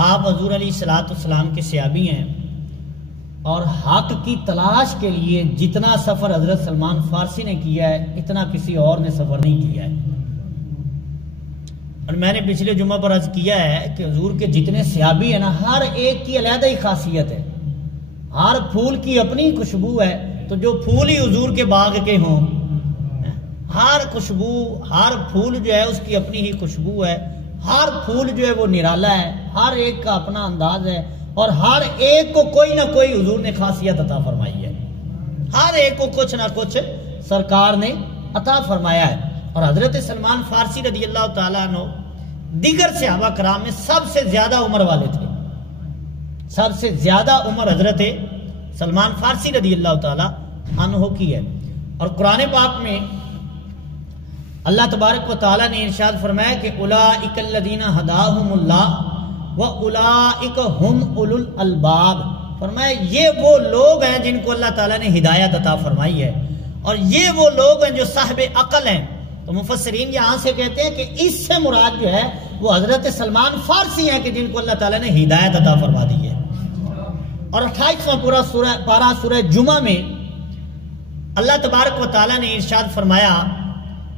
آپ حضور علیہ السلام کے صحابی ہیں اور حق کی تلاش کے لیے جتنا سفر حضرت سلمان فارسی نے کیا ہے اتنا کسی اور نے سفر نہیں کیا ہے. اور میں نے پچھلے جمعہ پر عرض کیا ہے کہ حضور کے جتنے صحابی ہیں نا، ہر ایک کی علیحدہ ہی خاصیت ہے. ہر پھول کی اپنی خوشبو ہے، تو جو پھول ہی حضور کے باغ کے ہوں، ہر خوشبو، ہر پھول جو ہے اس کی اپنی ہی خوشبو ہے، ہر پھول جو ہے وہ نرالا ہے، ہر ایک کا اپنا انداز ہے، اور ہر ایک کو کوئی نہ کوئی حضور نے خاصیت عطا فرمائی ہے. ہر ایک کو کچھ نہ کچھ سرکار نے عطا فرمایا ہے. اور حضرت سلمان فارسی رضی اللہ تعالیٰ عنہ دیگر صحابہ کرام میں سب سے زیادہ عمر والے تھے. سب سے زیادہ عمر حضرت سلمان فارسی رضی اللہ تعالیٰ عنہ کی ہے. اور قرآن پاک میں اللہ تبارک و تعالیٰ نے ارشاد فرمایا کہ اولئک الذین ھداھم اللہ واولئک ھم اولو الالباب. فرمایا یہ وہ لوگ ہیں جن کو اللہ تعالیٰ نے ہدایت عطا فرمائی ہے، اور یہ وہ لوگ ہیں جو صاحب عقل ہیں. تو مفسرین یہاں سے کہتے ہیں کہ اس سے مراد جو ہے وہ حضرت سلمان فارسی ہیں کہ جن کو اللہ تعالیٰ نے ہدایت عطا فرما دی ہے. اور 28واں پارہ سورہ جمعہ میں اللہ تبارک و تعالیٰ نے ارشاد فرمایا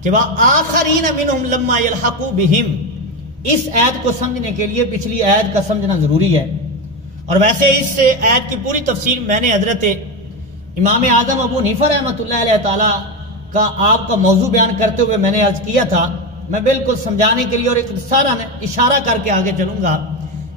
کہ وآخرین منہم لما یلحقوا بہم. اس آیت کو سمجھنے کے لیے پچھلی آیت کا سمجھنا ضروری ہے. اور ویسے اس آیت کی پوری تفسیر میں نے حضرت امام اعظم ابو حنیفہ رحمۃ اللہ علیہ تعالی کا آپ کا موضوع بیان کرتے ہوئے میں نے عرض کیا تھا. میں بالکل سمجھانے کے لیے اور ایک سارا اشارہ کر کے آگے چلوں گا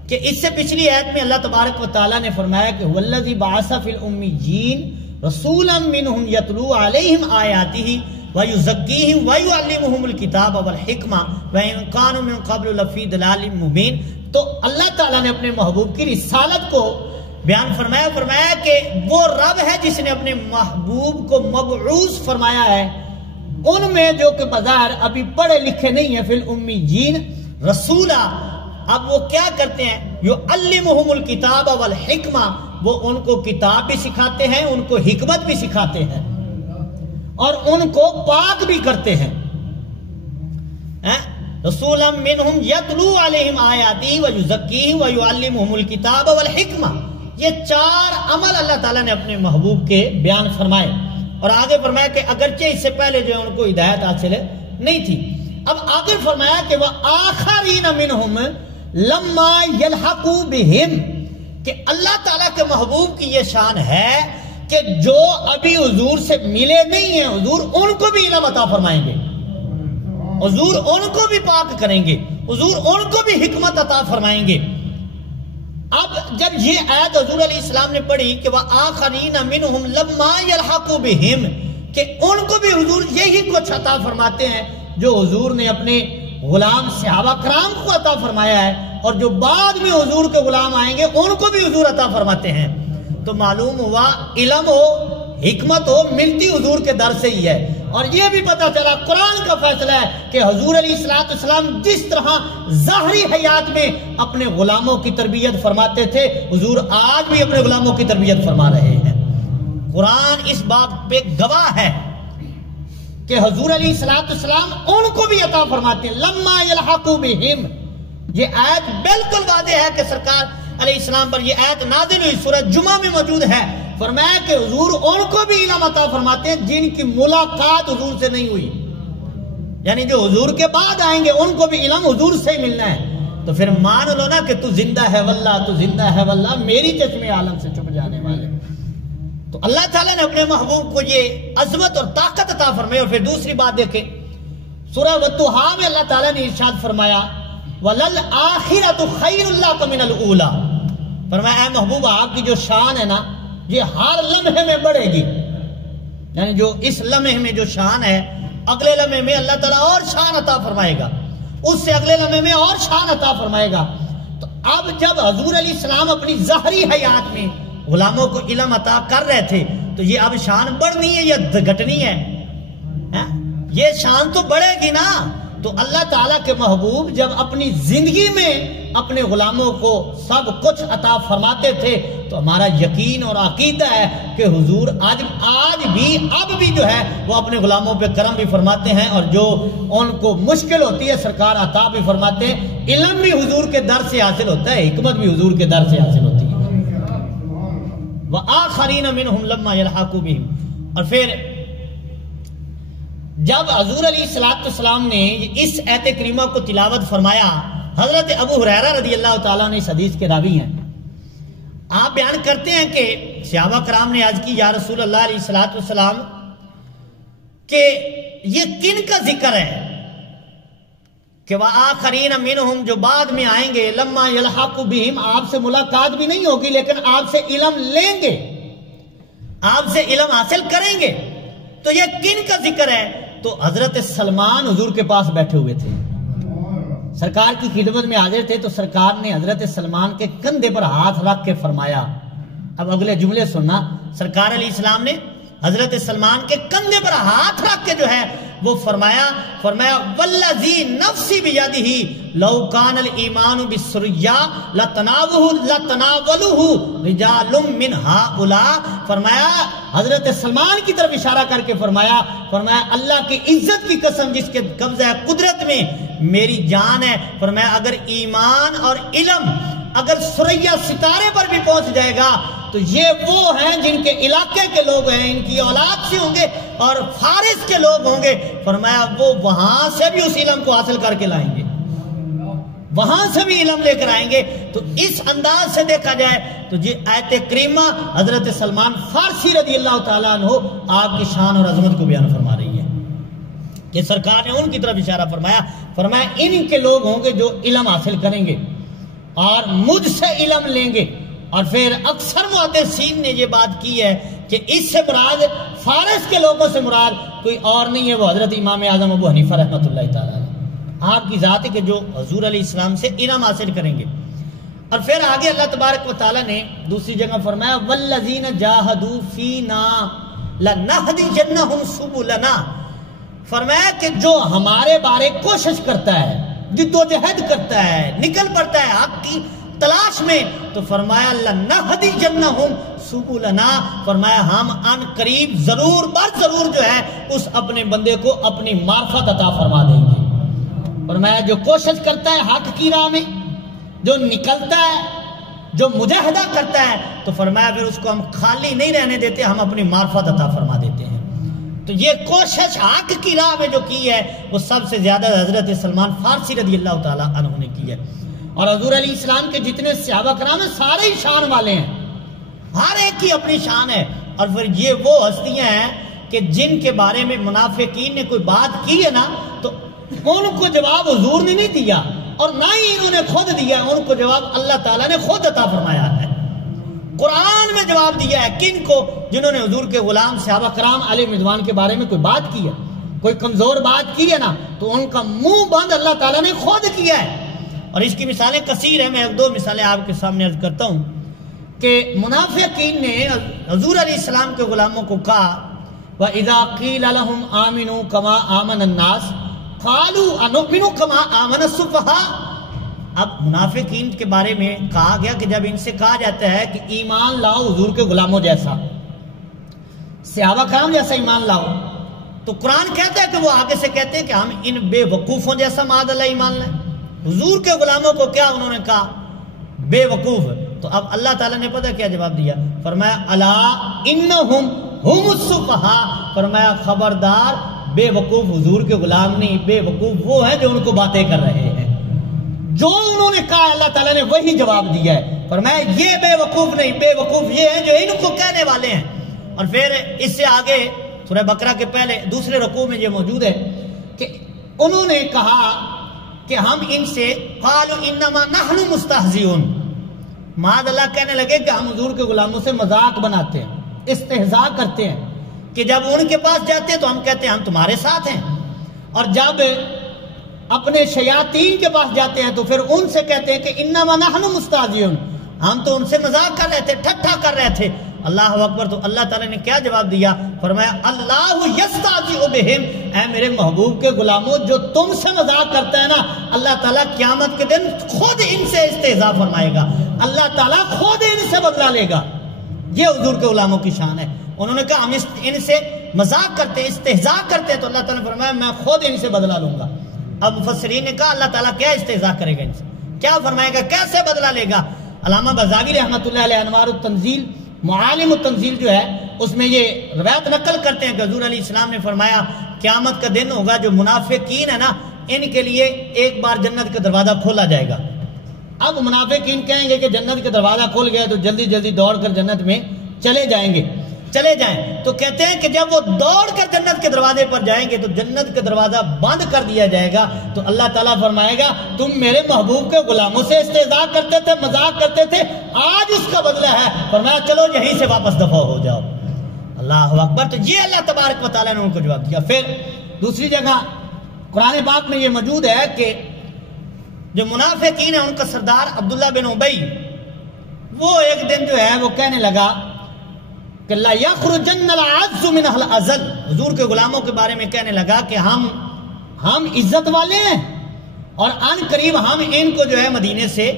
کہ اس سے پچھلی آیت میں اللہ تبارک و تعالیٰ نے فرمایا کہ والذی بعث فی الامیین رسولا منہم یتلو علیہم آیاتہ وَيُزَكِّيهِمْ وَيُعَلِّمُهُمُ الْكِتَابَ وَالْحِكْمَةَ وَإِن كَانُوا مِن قَبْلُ لَفِي ضَلَالٍ مُبِينٍ. تو اللہ تعالیٰ نے اپنے محبوب کی رسالت کو بیان فرمایا کہ وہ رب ہے جس نے اپنے محبوب کو مبعوث فرمایا ہے ان میں جو کہ بظاہر ابھی پڑھے لکھے نہیں ہیں، فی الامیین رسولا. اب وہ کیا کرتے ہیں؟ یعلمہم الکتاب والحکمہ، وہ ان کو کتاب بھی سکھاتے ہیں، ان کو حکمت بھی سکھاتے ہیں، اور ان کو پاک بھی کرتے ہیں. رسولا منہم یتلو علیہم آیاتی ویزکیہم ویعلمہم الکتاب والحکمہ. یہ 4 عمل اللہ تعالیٰ نے اپنے محبوب کے بیان فرمائے، اور آگے فرمایا کہ اگرچہ اس سے پہلے جو ان کو ہدایت حاصل نہیں تھی. اب آگے فرمایا کہ وآخرین منہم لما یلحقوا بہم، کہ اللہ تعالیٰ کے محبوب کی یہ شان ہے کہ جو ابھی حضور سے ملے نہیں ہیں حضور ان کو بھی علم عطا فرمائیں گے، حضور ان کو بھی پاک کریں گے، حضور ان کو بھی حکمت عطا فرمائیں گے. اب جب یہ آیت حضور علیہ السلام نے پڑھی کہ وآخرین منہم لما یلحقوا بہم، کہ ان کو بھی حضور یہی کچھ عطا فرماتے ہیں جو حضور نے اپنے غلام صحابہ کرام کو عطا فرمایا ہے، اور جو بعد میں حضور کے غلام آئیں گے ان کو بھی حضور عطا فرماتے ہیں. تو معلوم ہوا علم ہو حکمت ہو ملتی حضور کے در سے ہی ہے. اور یہ بھی پتا چلا قرآن کا فیصلہ ہے کہ حضور علیہ السلام جس طرح ظاہری حیات میں اپنے غلاموں کی تربیت فرماتے تھے، حضور آج بھی اپنے غلاموں کی تربیت فرما رہے ہیں. قرآن اس بات پہ گواہ ہے کہ حضور علیہ السلام ان کو بھی عطا فرماتے ہیں. لما یلحقوا بہم، یہ آیت بالکل واضح ہے کہ سرکار علیہ السلام پر یہ آیت نازل ہوئی، سورہ جمعہ میں موجود ہے. فرمایا کہ حضور ان کو بھی علم عطا فرماتے ہیں جن کی ملاقات حضور سے نہیں ہوئی، یعنی جو حضور کے بعد آئیں گے ان کو بھی علم حضور سے ہی ملنا ہے. تو پھر مان لو نا کہ تو زندہ ہے واللہ، تو زندہ ہے واللہ، میری چشمے عالم سے چھپ جانے والے. تو اللہ تعالیٰ نے اپنے محبوب کو یہ عظمت اور طاقت عطا فرمائی. اور پھر دوسری بات دیکھیں، سورہ والضحیٰ میں اللہ تعالیٰ نے ارشاد فرمایا وَلَلْآخِرَةُ خَيْرٌ لَكَ مِنَ الْأُولَىٰ. فرمایا اے محبوب آپ کی جو شان ہے نا یہ ہر لمحے میں بڑھے گی، یعنی جو اس لمحے میں جو شان ہے اگلے لمحے میں اللہ تعالیٰ اور شان عطا فرمائے گا، اس سے اگلے لمحے میں اور شان عطا فرمائے گا. تو اب جب حضور علیہ السلام اپنی ظاہری حیات میں غلاموں کو علم عطا کر رہے تھے تو یہ اب شان بڑھنی ہے یا گھٹنی ہے؟ یہ شان تو بڑھے گی نا. تو اللہ تعالیٰ کے محبوب جب اپنی زندگی میں اپنے غلاموں کو سب کچھ عطا فرماتے تھے، تو ہمارا یقین اور عقیدہ ہے کہ حضور آج بھی اب بھی جو ہے وہ اپنے غلاموں پہ کرم بھی فرماتے ہیں، اور جو ان کو مشکل ہوتی ہے سرکار عطا بھی فرماتے ہیں۔ علم بھی حضور کے در سے حاصل ہوتا ہے، حکمت بھی حضور کے در سے حاصل ہوتی ہے۔ وَآخَرِينَ مِنْهُمْ لَمَّا يَلْحَقُوا بِهِمْ، اور پھر جب حضور علیہ السلام نے اس آیت کریمہ کو تلاوت فرمایا، حضرت ابو ہریرہ رضی اللہ تعالیٰ نے اس حدیث کے راوی ہیں، آپ بیان کرتے ہیں کہ صحابہ کرام نے عرض کی یا رسول اللہ علیہ السلام کہ یہ کن کا ذکر ہے کہ وآخرین منہم، جو بعد میں آئیں گے، لما یلحق بہم، آپ سے ملاقات بھی نہیں ہوگی لیکن آپ سے علم لیں گے، آپ سے علم حاصل کریں گے، تو یہ کن کا ذکر ہے؟ تو حضرت سلمان حضور کے پاس بیٹھے ہوئے تھے، سرکار کی خدمت میں حاضر تھے، تو سرکار نے حضرت سلمان کے کندھے پر ہاتھ رکھ کے فرمایا، اب اگلے جملے سننا، سرکار علیہ السلام نے حضرت سلمان کے کندھے پر ہاتھ رکھ کے جو ہے وہ فرمایا والذی نفسی بیدہ لو کان الایمان بالسریا لتناولہ رجال من ہؤلاء، فرمایا حضرت سلمان کی طرف اشارہ کر کے فرمایا اللہ کی عزت کی قسم جس کے قبضہ ہے قدرت میں میری جان ہے، فرمایا اگر ایمان اور علم اگر سریا ستارے پر بھی پہنچ جائے گا تو یہ وہ ہیں جن کے علاقے کے لوگ ہیں، ان کی اولاد سے ہوں گے اور فارس کے لوگ ہوں گے، فرمایا وہ وہاں سے بھی اس علم کو حاصل کر کے لائیں گے، وہاں سے بھی علم لے کر آئیں گے۔ تو اس انداز سے دیکھا جائے تو یہ آیت کریمہ حضرت سلمان فارسی رضی اللہ تعالیٰ عنہ آپ کی شان اور عظمت کو بیان فرما رہی ہے کہ سرکار نے ان کی طرف اشارہ فرمایا ان کے لوگ ہوں گے جو علم حاصل کریں گے اور مجھ سے علم لیں گے۔ اور پھر اکثر محدثین نے یہ بات کی ہے کہ اس سے مراد فارس کے لوگوں سے مراد کوئی اور نہیں ہے، وہ حضرت امام اعظم ابو حنیفہ رحمۃ اللہ تعالیٰ آپ کی ذات ہے کہ جو حضور علیہ السلام سے علم حاصل کریں گے۔ اور پھر آگے اللہ تبارک و تعالیٰ نے دوسری جگہ فرمایا والذین جاہدوا فینا لنہدینہم سبلنا، فرمایا کہ جو ہمارے بارے کوشش کرتا ہے، جدوجہد کرتا ہے، نکل پڑتا ہے حق کی تلاش میں، تو فرمایا لنہدینہم سبلنا، فرمایا ہم ان قریب ضرور بر ضرور جو ہے اس اپنے بندے کو اپنی معرفت عطا فرما دیں گے۔ فرمایا جو کوشش کرتا ہے حق کی راہ میں، جو نکلتا ہے، جو مجاہدہ کرتا ہے، تو فرمایا پھر اس کو ہم خالی نہیں رہنے دیتے، ہم اپنی معرفت عطا فرما دیتے ہیں۔ تو یہ کوشش حق کی راہ میں جو کی ہے وہ سب سے زیادہ حضرت سلمان فارسی رضی اللہ تعالیٰ عنہ نے کی ہے۔ اور حضور علیہ السلام کے جتنے صحابہ کرام ہیں سارے ہی شان والے ہیں، ہر ایک کی اپنی شان ہے۔ اور پھر یہ وہ ہستیاں ہیں کہ جن کے بارے میں منافقین نے کوئی بات کی ہے نا تو ان کو جواب حضور نے نہیں دیا اور نہ ہی انہوں نے خود دیا، ان کو جواب اللہ تعالیٰ نے خود عطا فرمایا ہے، قرآن میں جواب دیا ہے۔ کن کو؟ جنہوں نے حضور کے غلام صحابہ کرام علیہ رضوان کے بارے میں کوئی بات کی ہے، کوئی کمزور بات کی ہے نا، تو ان کا منہ بند اللہ تعالیٰ نے خود کیا ہے۔ اور اس کی مثالیں کثیر ہیں، میں ایک دو مثالیں آپ کے سامنے عرض کرتا ہوں کہ منافقین نے حضور علیہ السلام کے غلاموں کو کہا وَإِذَا قِيلَ لَهُمْ آمِنُوا كَمَا آمَنَ النَّاسِ قَالُوا أَنُؤْمِنُ كَمَا آمَنَ السُّفَهَاءُ۔ اب منافقین کے بارے میں کہا گیا کہ جب ان سے کہا جاتا ہے کہ ایمان لاؤ حضور کے غلاموں جیسا، صحابہ کرام جیسا ایمان لاؤ، تو قرآن کہتا ہے کہ وہ آگے سے کہتے ہیں کہ ہم ان بے وقوفوں جیسا معاذ اللہ ایمان لائیں۔ حضور کے غلاموں کو کیا انہوں نے کہا؟ بے وقوف۔ تو اب اللہ تعالیٰ نے پتہ کیا جواب دیا؟ فرمایا الا انہم ہم السفہاء، فرمایا خبردار بے وقوف حضور کے غلام نہیں، بے وقوف وہ ہیں جو ان کو باتیں کر رہے ہیں، جو انہوں نے کہا اللہ تعالیٰ نے وہی جواب دیا ہے۔ فرمایا یہ بے وقوف نہیں، بے وقوف یہ ہیں جو ان کو کہنے والے ہیں۔ اور پھر اس سے آگے سورہ بقرہ کے پہلے دوسرے رکوع میں یہ موجود ہے کہ انہوں نے کہا کہ ہم ان سے قالوا انما نحن مستہزئون، معاذ اللہ کہنے لگے کہ ہم حضور کے غلاموں سے مذاق بناتے ہیں، استہزاء کرتے ہیں، کہ جب ان کے پاس جاتے ہیں تو ہم کہتے ہیں ہم تمہارے ساتھ ہیں، اور جب اپنے شیاطین کے پاس جاتے ہیں تو پھر ان سے کہتے ہیں کہ انما نحن مستہزئون، ہم تو ان سے مذاق کر رہے تھے، ٹھٹھا کر رہے تھے۔ اللہ اکبر. تو اللہ تعالیٰ نے کیا جواب دیا؟ فرمایا اللہ یستہزئ بہم، اے میرے محبوب کے غلاموں جو تم سے مذاق کرتا ہے نا، اللہ تعالیٰ قیامت کے دن خود ان سے استہزاء فرمائے گا، اللہ تعالیٰ خود ان سے بدلہ لے گا. یہ حضور کے غلاموں کی شان ہے. انہوں نے کہا ہم ان سے مذاق کرتے ہیں، استہزاء کرتے ہیں، تو اللہ تعالیٰ نے فرمایا میں خود ان سے بدلہ لوں گا. اب مفسرین نے کہا اللہ تعالیٰ کیا استہزاء کرے گا ان سے، کیا فرمائے گا، کیسے بدلہ لے گا؟ علامہ بزاوی رحمۃ اللہ علیہ انوار التنزیل معالم التنزیل جو ہے اس میں یہ روایت نقل کرتے ہیں کہ حضور علیہ السلام نے فرمایا قیامت کا دن ہوگا، جو منافقین ہے نا ان کے لیے ایک بار جنت کا دروازہ کھولا جائے گا. اب منافقین کہیں گے کہ جنت کا دروازہ کھول گیا تو جلدی جلدی دوڑ کر جنت میں چلے جائیں. تو کہتے ہیں کہ جب وہ دوڑ کر جنت کے دروازے پر جائیں گے تو جنت کا دروازہ بند کر دیا جائے گا. تو اللہ تعالیٰ فرمائے گا تم میرے محبوب کے غلاموں سے استہزاء کرتے تھے، مذاق کرتے تے، آج اس کا بدلہ ہے. فرمایا چلو یہیں سے واپس دفع ہو جاؤ. اللہ اکبر. تو یہ اللہ تبارک و تعالیٰ نے ان کو جواب دیا. پھر دوسری جگہ قرآن پاک میں یہ موجود ہے کہ جو منافقین ہیں ان کا سردار عبداللہ بن ابی، وہ ایک دن جو ہے وہ کہنے لگا کہ لا یخرجن العز من اہل ازل، حضور کے غلاموں کے بارے میں کہنے لگا کہ ہم عزت والے ہیں اور ان قریب ہم ان کو جو ہے مدینے سے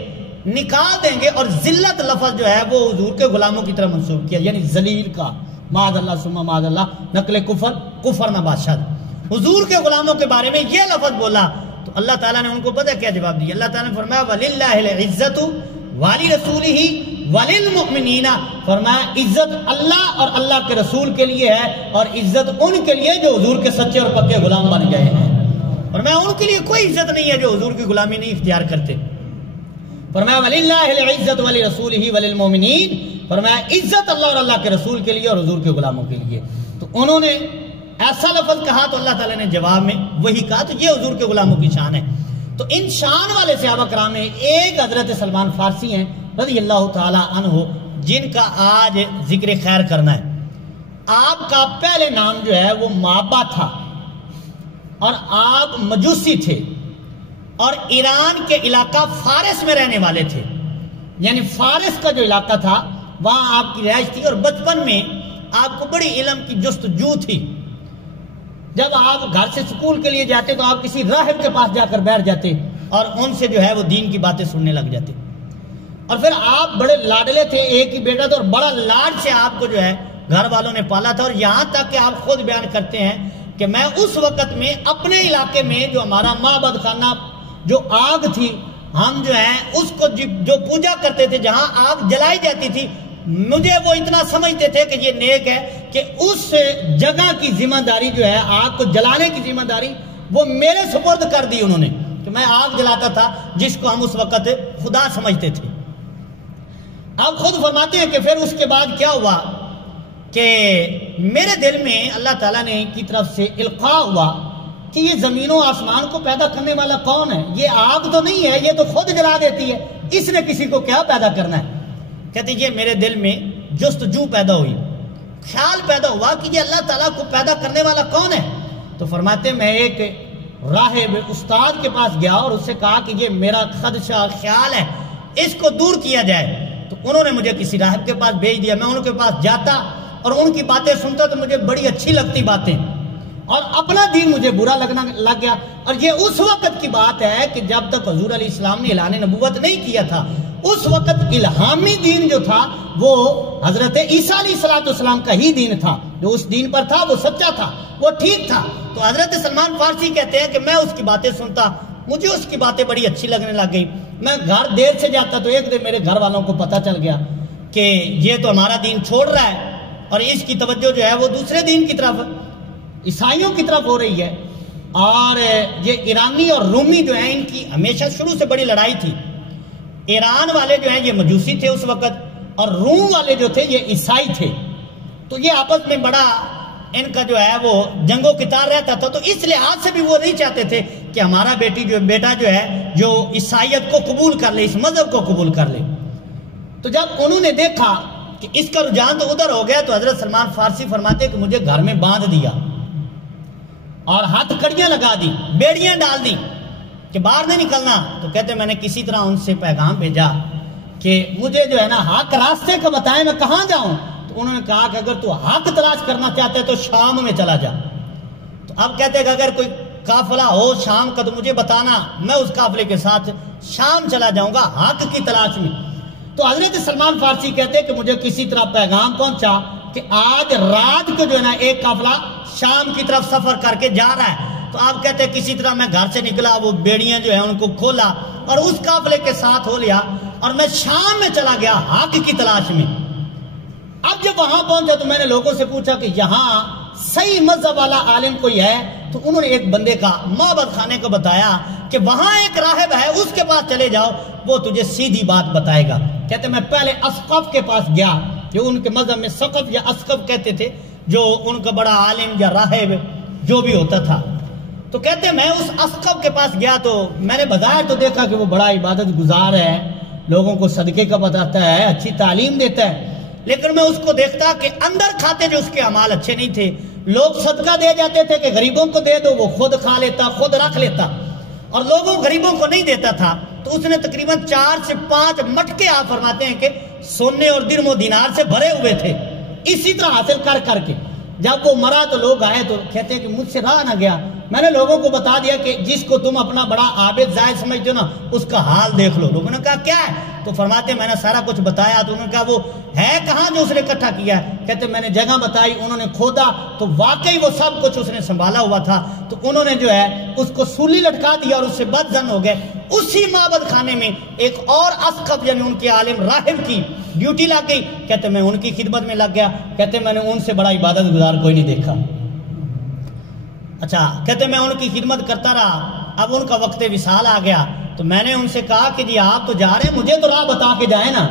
نکال دیں گے. اور ذلت لفظ جو ہے وہ حضور کے غلاموں کی طرف منسوب کیا، یعنی ذلیل کا، معاذ اللہ ثم معاذ اللہ، نقل کفر میں بادشاہ. حضور کے غلاموں کے بارے میں یہ لفظ بولا تو اللہ تعالیٰ نے ان کو پتہ کیا جواب دیا؟ اللہ تعالیٰ نے فرمایا وَلِلَّهِ الْعِزَّةُ وَلِرَسُولِهِ وَلِلْمُؤْمِنِينَ، فرمایا عزت اللہ اور اللہ کے رسول کے لیے ہے، اور عزت ان کے لیے جو حضور کے سچے اور پکے غلام بن گئے ہیں. فرمایا ان کے لیے کوئی عزت نہیں ہے جو حضور کی غلامی نہیں اختیار کرتے. فرمایا وَلِلَّهِ الْعِزَّةُ وَلِرَسُولِهِ وَلِلْمُؤْمِنِينَ، فرمایا عزت اللہ اور اللہ کے رسول کے لیے اور حضور کے غلاموں کے لیے. تو انہوں نے ایسا لفظ کہا تو اللہ تعالیٰ نے جواب میں وہی کہا. تو یہ حضور کے غلاموں کی شان ہے. تو ان شان والے صحابہ کرام میں ایک حضرت سلمان فارسی ہیں رضی اللہ تعالی عنہ، جن کا آج ذکر خیر کرنا ہے. آپ کا پہلے نام جو ہے وہ مابا تھا اور آپ مجوسی تھے اور ایران کے علاقہ فارس میں رہنے والے تھے. یعنی فارس کا جو علاقہ تھا وہاں آپ کی رہائش تھی. اور بچپن میں آپ کو بڑی علم کی جستجو تھی. جب آپ گھر سے سکول کے لیے جاتے تو آپ کسی راہب کے پاس جا کر بیٹھ جاتے اور ان سے جو ہے وہ دین کی باتیں سننے لگ جاتے. اور پھر آپ بڑے لاڈلے تھے، ایک ہی بیٹا تھا اور بڑا لاڈ سے آپ کو جو ہے گھر والوں نے پالا تھا. اور یہاں تک کہ آپ خود بیان کرتے ہیں کہ میں اس وقت میں اپنے علاقے میں جو ہمارا معبد خانہ جو آگ تھی، ہم جو ہے اس کو جو پوجا کرتے تھے، جہاں آگ جلائی جاتی تھی، مجھے وہ اتنا سمجھتے تھے کہ یہ نیک ہے کہ اس جگہ کی ذمہ داری جو ہے آگ کو جلانے کی ذمہ داری وہ میرے سپرد کر دی انہوں نے، کہ میں آگ جلاتا تھا جس کو ہم اس وقت خدا سمجھتے تھے. آپ خود فرماتے ہیں کہ پھر اس کے بعد کیا ہوا کہ میرے دل میں اللہ تعالیٰ نے کی طرف سے القاء ہوا کہ یہ زمین و آسمان کو پیدا کرنے والا کون ہے؟ یہ آگ تو نہیں ہے، یہ تو خود جلا دیتی ہے، اس نے کسی کو کیا پیدا کرنا ہے؟ کہتے یہ میرے دل میں جستجو پیدا ہوئی، خیال پیدا ہوا کہ یہ اللہ تعالیٰ کو پیدا کرنے والا کون ہے. تو فرماتے میں ایک راہب استاد کے پاس گیا اور اس سے کہا کہ یہ میرا خدشہ خیال ہے، اس کو دور کیا جائے. تو انہوں نے مجھے کسی راہب کے پاس بھیج دیا. میں ان کے پاس جاتا اور ان کی باتیں سنتا تو مجھے بڑی اچھی لگتی باتیں، اور اپنا دین مجھے برا لگنا لگ گیا. اور یہ اس وقت کی بات ہے کہ جب تک حضور علیہ السلام نے اعلان نبوت نہیں کیا تھا، اس وقت الہامی دین جو تھا وہ حضرت عیسیٰ علیہ السلام کا ہی دین تھا. جو اس دین پر تھا وہ سچا تھا، وہ ٹھیک تھا. تو حضرت سلمان فارسی کہتے ہیں کہ میں اس کی باتیں سنتا، مجھے اس کی باتیں بڑی اچھی لگنے لگ گئی. میں گھر دیر سے جاتا تو ایک دن میرے گھر والوں کو پتہ چل گیا کہ یہ تو ہمارا دین چھوڑ رہا ہے اور اس کی توجہ جو ہے وہ دوسرے دین کی طرف، عیسائیوں کی طرف ہو رہی ہے. اور یہ ایرانی اور رومی جو ہیں ان کی ہمیشہ شروع سے بڑی لڑائی تھی. ایران والے جو ہیں یہ مجوسی تھے اس وقت، اور روم والے جو تھے یہ عیسائی تھے. تو یہ آپس میں بڑا ان کا جو ہے وہ جنگ و قتال رہتا تھا. تو اس لحاظ سے بھی وہ نہیں چاہتے تھے کہ ہمارا بیٹا جو ہے جو عیسائیت کو قبول کر لے، اس مذہب کو قبول کر لے. تو جب انہوں نے دیکھا کہ اس کا رجحان تو ادھر ہو گیا تو حضرت سلمان فارسی فرماتے کہ مجھے گھر میں باندھ دیا اور ہاتھ کڑیاں لگا دی، بیڑیاں ڈال دی کہ باہر نہیں نکلنا. تو کہتے میں نے کسی طرح ان سے پیغام بھیجا کہ مجھے جو ہے نا حق راستے کا بتائیں، میں کہاں جاؤں. تو انہوں نے کہا کہ اگر تو حق تلاش کرنا چاہتا ہے تو شام میں چلا جا. تو اب کہتے ہیں کہ اگر کوئی قافلہ ہو شام کا تو مجھے بتانا، میں اس قافلے کے ساتھ شام چلا جاؤں گا حق کی تلاش میں. تو حضرت سلمان فارسی کہتے ہیں کہ مجھے کسی طرح پیغام پہنچا کہ آج رات کو جو ہے نا ایک قافلہ شام کی طرف سفر کر کے جا رہا ہے. تو آپ کہتے ہیں کسی طرح میں گھر سے نکلا، وہ بیڑیاں جو ہیں ان کو کھولا اور اس قافلے کے ساتھ ہو لیا اور میں شام میں چلا گیا حق کی تلاش میں. اب جب وہاں پہنچا تو میں نے لوگوں سے پوچھا کہ یہاں صحیح مذہب والا عالم کوئی ہے؟ تو انہوں نے ایک بندے کا معبد خانے کو بتایا کہ وہاں ایک راہب ہے، اس کے پاس چلے جاؤ، وہ تجھے سیدھی بات بتائے گا. کہتے میں پہلے اسقف کے پاس گیا، جو ان کے مذہب میں سقف یا اسقف کہتے تھے، جو ان کا بڑا عالم یا راہب جو بھی ہوتا تھا. تو کہتے میں اس اسقف کے پاس گیا تو میں نے بظاہر تو دیکھا کہ وہ بڑا عبادت گزار ہے، لوگوں کو صدقے کا بتاتا ہے، اچھی تعلیم دیتا ہے، لیکن میں اس کو دیکھتا کہ اندر کھاتے جو اس کے اعمال اچھے نہیں تھے. لوگ صدقہ دے جاتے تھے کہ غریبوں کو دے دو، وہ خود کھا لیتا، خود رکھ لیتا، اور لوگوں غریبوں کو نہیں دیتا تھا. تو اس نے تقریباً 4 سے 5 مٹکے آپ فرماتے ہیں کہ سونے اور درم و دینار سے بھرے ہوئے تھے، اسی طرح حاصل کر کر کے. جب وہ مرا تو لوگ آئے تو کہتے ہیں کہ مجھ سے رہا نہ گیا، میں نے لوگوں کو بتا دیا کہ جس کو تم اپنا بڑا عابد زاہد سمجھتے ہو نا اس کا حال دیکھ لو. لوگوں نے کہا کیا ہے؟ تو فرماتے میں نے سارا کچھ بتایا. تو انہوں نے کہا وہ ہے کہاں جو اس نے اکٹھا کیا ہے؟ کہتے میں نے جگہ بتائی، انہوں نے کھودا تو واقعی وہ سب کچھ اس نے سنبھالا ہوا تھا. تو انہوں نے جو ہے اس کو سولی لٹکا دیا اور اس سے بدظن ہو گئے. اسی معبد خانے میں ایک اور اسقف یعنی ان کے عالم راہب کی ڈیوٹی لگ گئی. کہتے میں ان کی خدمت میں لگ گیا. کہتے میں نے ان سے بڑا عبادت گزار کوئی نہیں دیکھا. اچھا کہتے میں ان کی خدمت کرتا رہا. اب ان کا وقت وصال آ گیا تو میں نے ان سے کہا کہ جی آپ تو جا رہے ہیں، مجھے تو راہ بتا کے جائیں نا،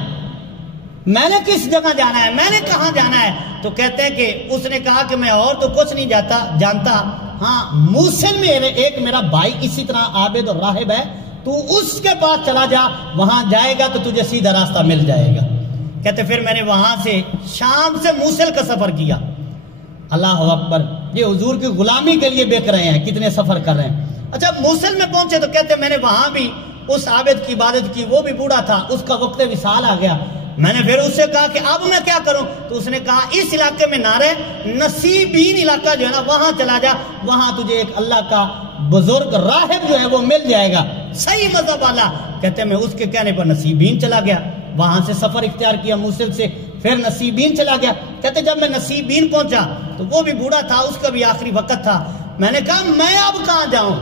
میں نے کس جگہ جانا ہے، میں نے کہاں جانا ہے؟ تو کہتے ہیں کہ اس نے کہا کہ میں اور تو کچھ نہیں جانتا، ہاں موصل میں ایک میرا بھائی اسی طرح عابد اور راہب ہے، تو اس کے پاس چلا جا، وہاں جائے گا تو تجھے سیدھا راستہ مل جائے گا. کہتے پھر میں نے وہاں سے شام سے موصل کا سفر کیا. اللہ اکبر، یہ حضور کی غلامی کے لیے بیک رہے ہیں، کتنے سفر کر رہے ہیں. اچھا موصل میں پہنچے تو کہتے میں نے وہاں بھی اس عابد کی عبادت کی، وہ بھی بوڑھا تھا، اس کا وقت وصال آ گیا. میں نے پھر اس سے کہا کہ اب میں کیا کروں؟ تو اس نے کہا اس علاقے میں نہ رہے، نصیبین علاقہ جو ہے نا وہاں چلا جا، وہاں تجھے ایک اللہ کا بزرگ راہب جو ہے وہ مل جائے گا صحیح مذہب والا. کہتے میں اس کے کہنے پر نصیبین چلا گیا، وہاں سے سفر اختیار کیا موصل سے، پھر نصیبین چلا گیا. کہتے جب میں نصیبین پہنچا تو وہ بھی بوڑھا تھا، اس کا بھی آخری وقت تھا. میں نے کہا میں اب کہاں جاؤں،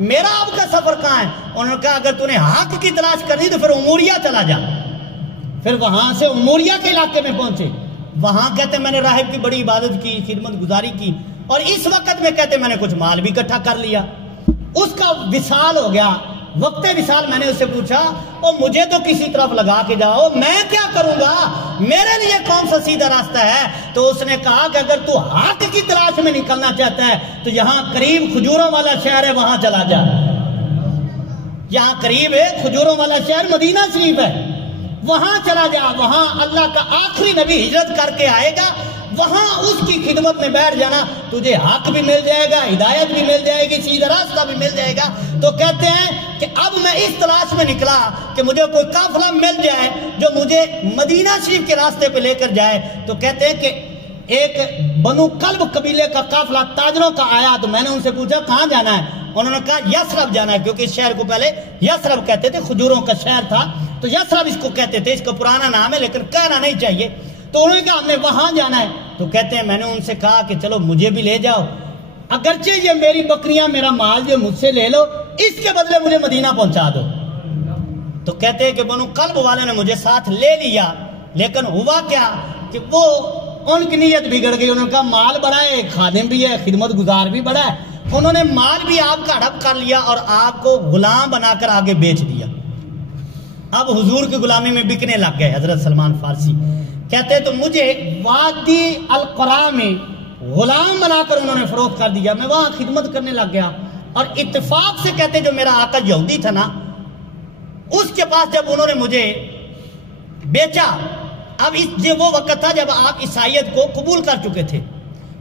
میرا اب کا سفر کہاں ہے؟ انہوں نے کہا اگر تو نے حق کی تلاش کرنی تو پھر اموریا چلا جا. پھر وہاں سے اموریا کے علاقے میں پہنچے. وہاں کہتے میں نے راہب کی بڑی عبادت کی، خدمت گزاری کی، اور اس وقت میں کہتے میں نے کچھ مال بھی اکٹھا کر لیا. اس کا وصال ہو گیا، وقت وصال. میں نے اس سے پوچھا او مجھے تو کسی طرف لگا کے جاؤ، میں کیا کروں گا، میرے لیے کون سا سیدھا راستہ ہے؟ تو اس نے کہا کہ اگر تو حق کی تلاش میں نکلنا چاہتا ہے تو یہاں قریب کھجوروں والا شہر ہے، وہاں چلا جا. یہاں قریب ہے کھجوروں والا شہر، مدینہ شریف ہے، وہاں چلا جا. وہاں اللہ کا آخری نبی ہجرت کر کے آئے گا، وہاں اس کی خدمت میں بیٹھ جانا، تجھے حق بھی مل جائے گا، ہدایت بھی مل جائے گی، سیدھا راستہ بھی مل جائے گا. تو کہتے ہیں کہ اب میں اس تلاش میں نکلا کہ مجھے کوئی قافلہ مل جائے جو مجھے مدینہ شریف کے راستے پہ لے کر جائے. تو کہتے ہیں کہ ایک بنو کلب قبیلے کا قافلہ تاجروں کا آیا. تو میں نے ان سے پوچھا کہاں جانا ہے؟ انہوں نے کہا یثرب جانا ہے، کیونکہ اس شہر کو پہلے یثرب کہتے تھے، کھجوروں کا شہر تھا، تو یثرب اس کو کہتے تھے. اس کا پرانا نام ہے لیکن کہنا نہیں چاہیے. تو انہوں نے کہا ہم نے وہاں جانا ہے. تو کہتے ہیں میں نے ان سے کہا کہ چلو مجھے بھی لے جاؤ، اگرچہ یہ میری بکریاں میرا مال جو مجھ سے لے لو، اس کے بدلے مجھے مدینہ پہنچا دو. تو کہتے ہیں کہ بنو قلب والے نے مجھے ساتھ لے لیا، لیکن ہوا کیا کہ وہ ان کی نیت بگڑ گئی. انہوں نے کہا مال بڑا ہے، خادم بھی ہے، خدمت گزار بھی بڑا ہے. انہوں نے مال بھی آپ کا ہڑپ کر لیا اور آپ کو غلام بنا کر آگے بیچ دیا. اب حضور کی غلامی میں بکنے لگ گئے. حضرت سلمان فارسی کہتے تو مجھے وادی القرا میں غلام بنا کر انہوں نے فروخت کر دیا. میں وہاں خدمت کرنے لگ گیا، اور اتفاق سے کہتے جو میرا آقا یہودی تھا نا، اس کے پاس جب انہوں نے مجھے بیچا، اب یہ وہ وقت تھا جب آپ عیسائیت کو قبول کر چکے تھے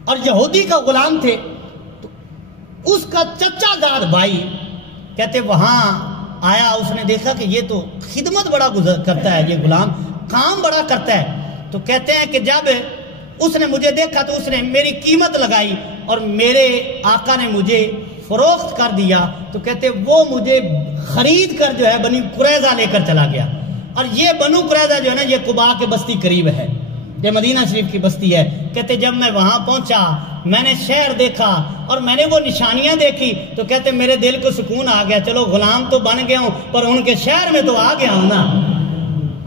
اور یہودی کا غلام تھے، تو اس کا چچا زاد بھائی کہتے وہاں آیا. اس نے دیکھا کہ یہ تو خدمت بڑا کرتا ہے، یہ غلام کام بڑا کرتا ہے. تو کہتے ہیں کہ جب اس نے مجھے دیکھا تو اس نے میری قیمت لگائی اور میرے آقا نے مجھے فروخت کر دیا. تو کہتے وہ مجھے خرید کر جو ہے بنی قریظہ لے کر چلا گیا. اور یہ بنو قریظہ جو ہے نا یہ قباء کے بستی قریب ہے, یہ مدینہ شریف کی بستی ہے. کہتے جب میں وہاں پہنچا میں نے شہر دیکھا اور میں نے وہ نشانیاں دیکھی تو کہتے میرے دل کو سکون آ گیا. چلو غلام تو بن گیا ہوں پر ان کے شہر میں تو آ گیا ہوں نا.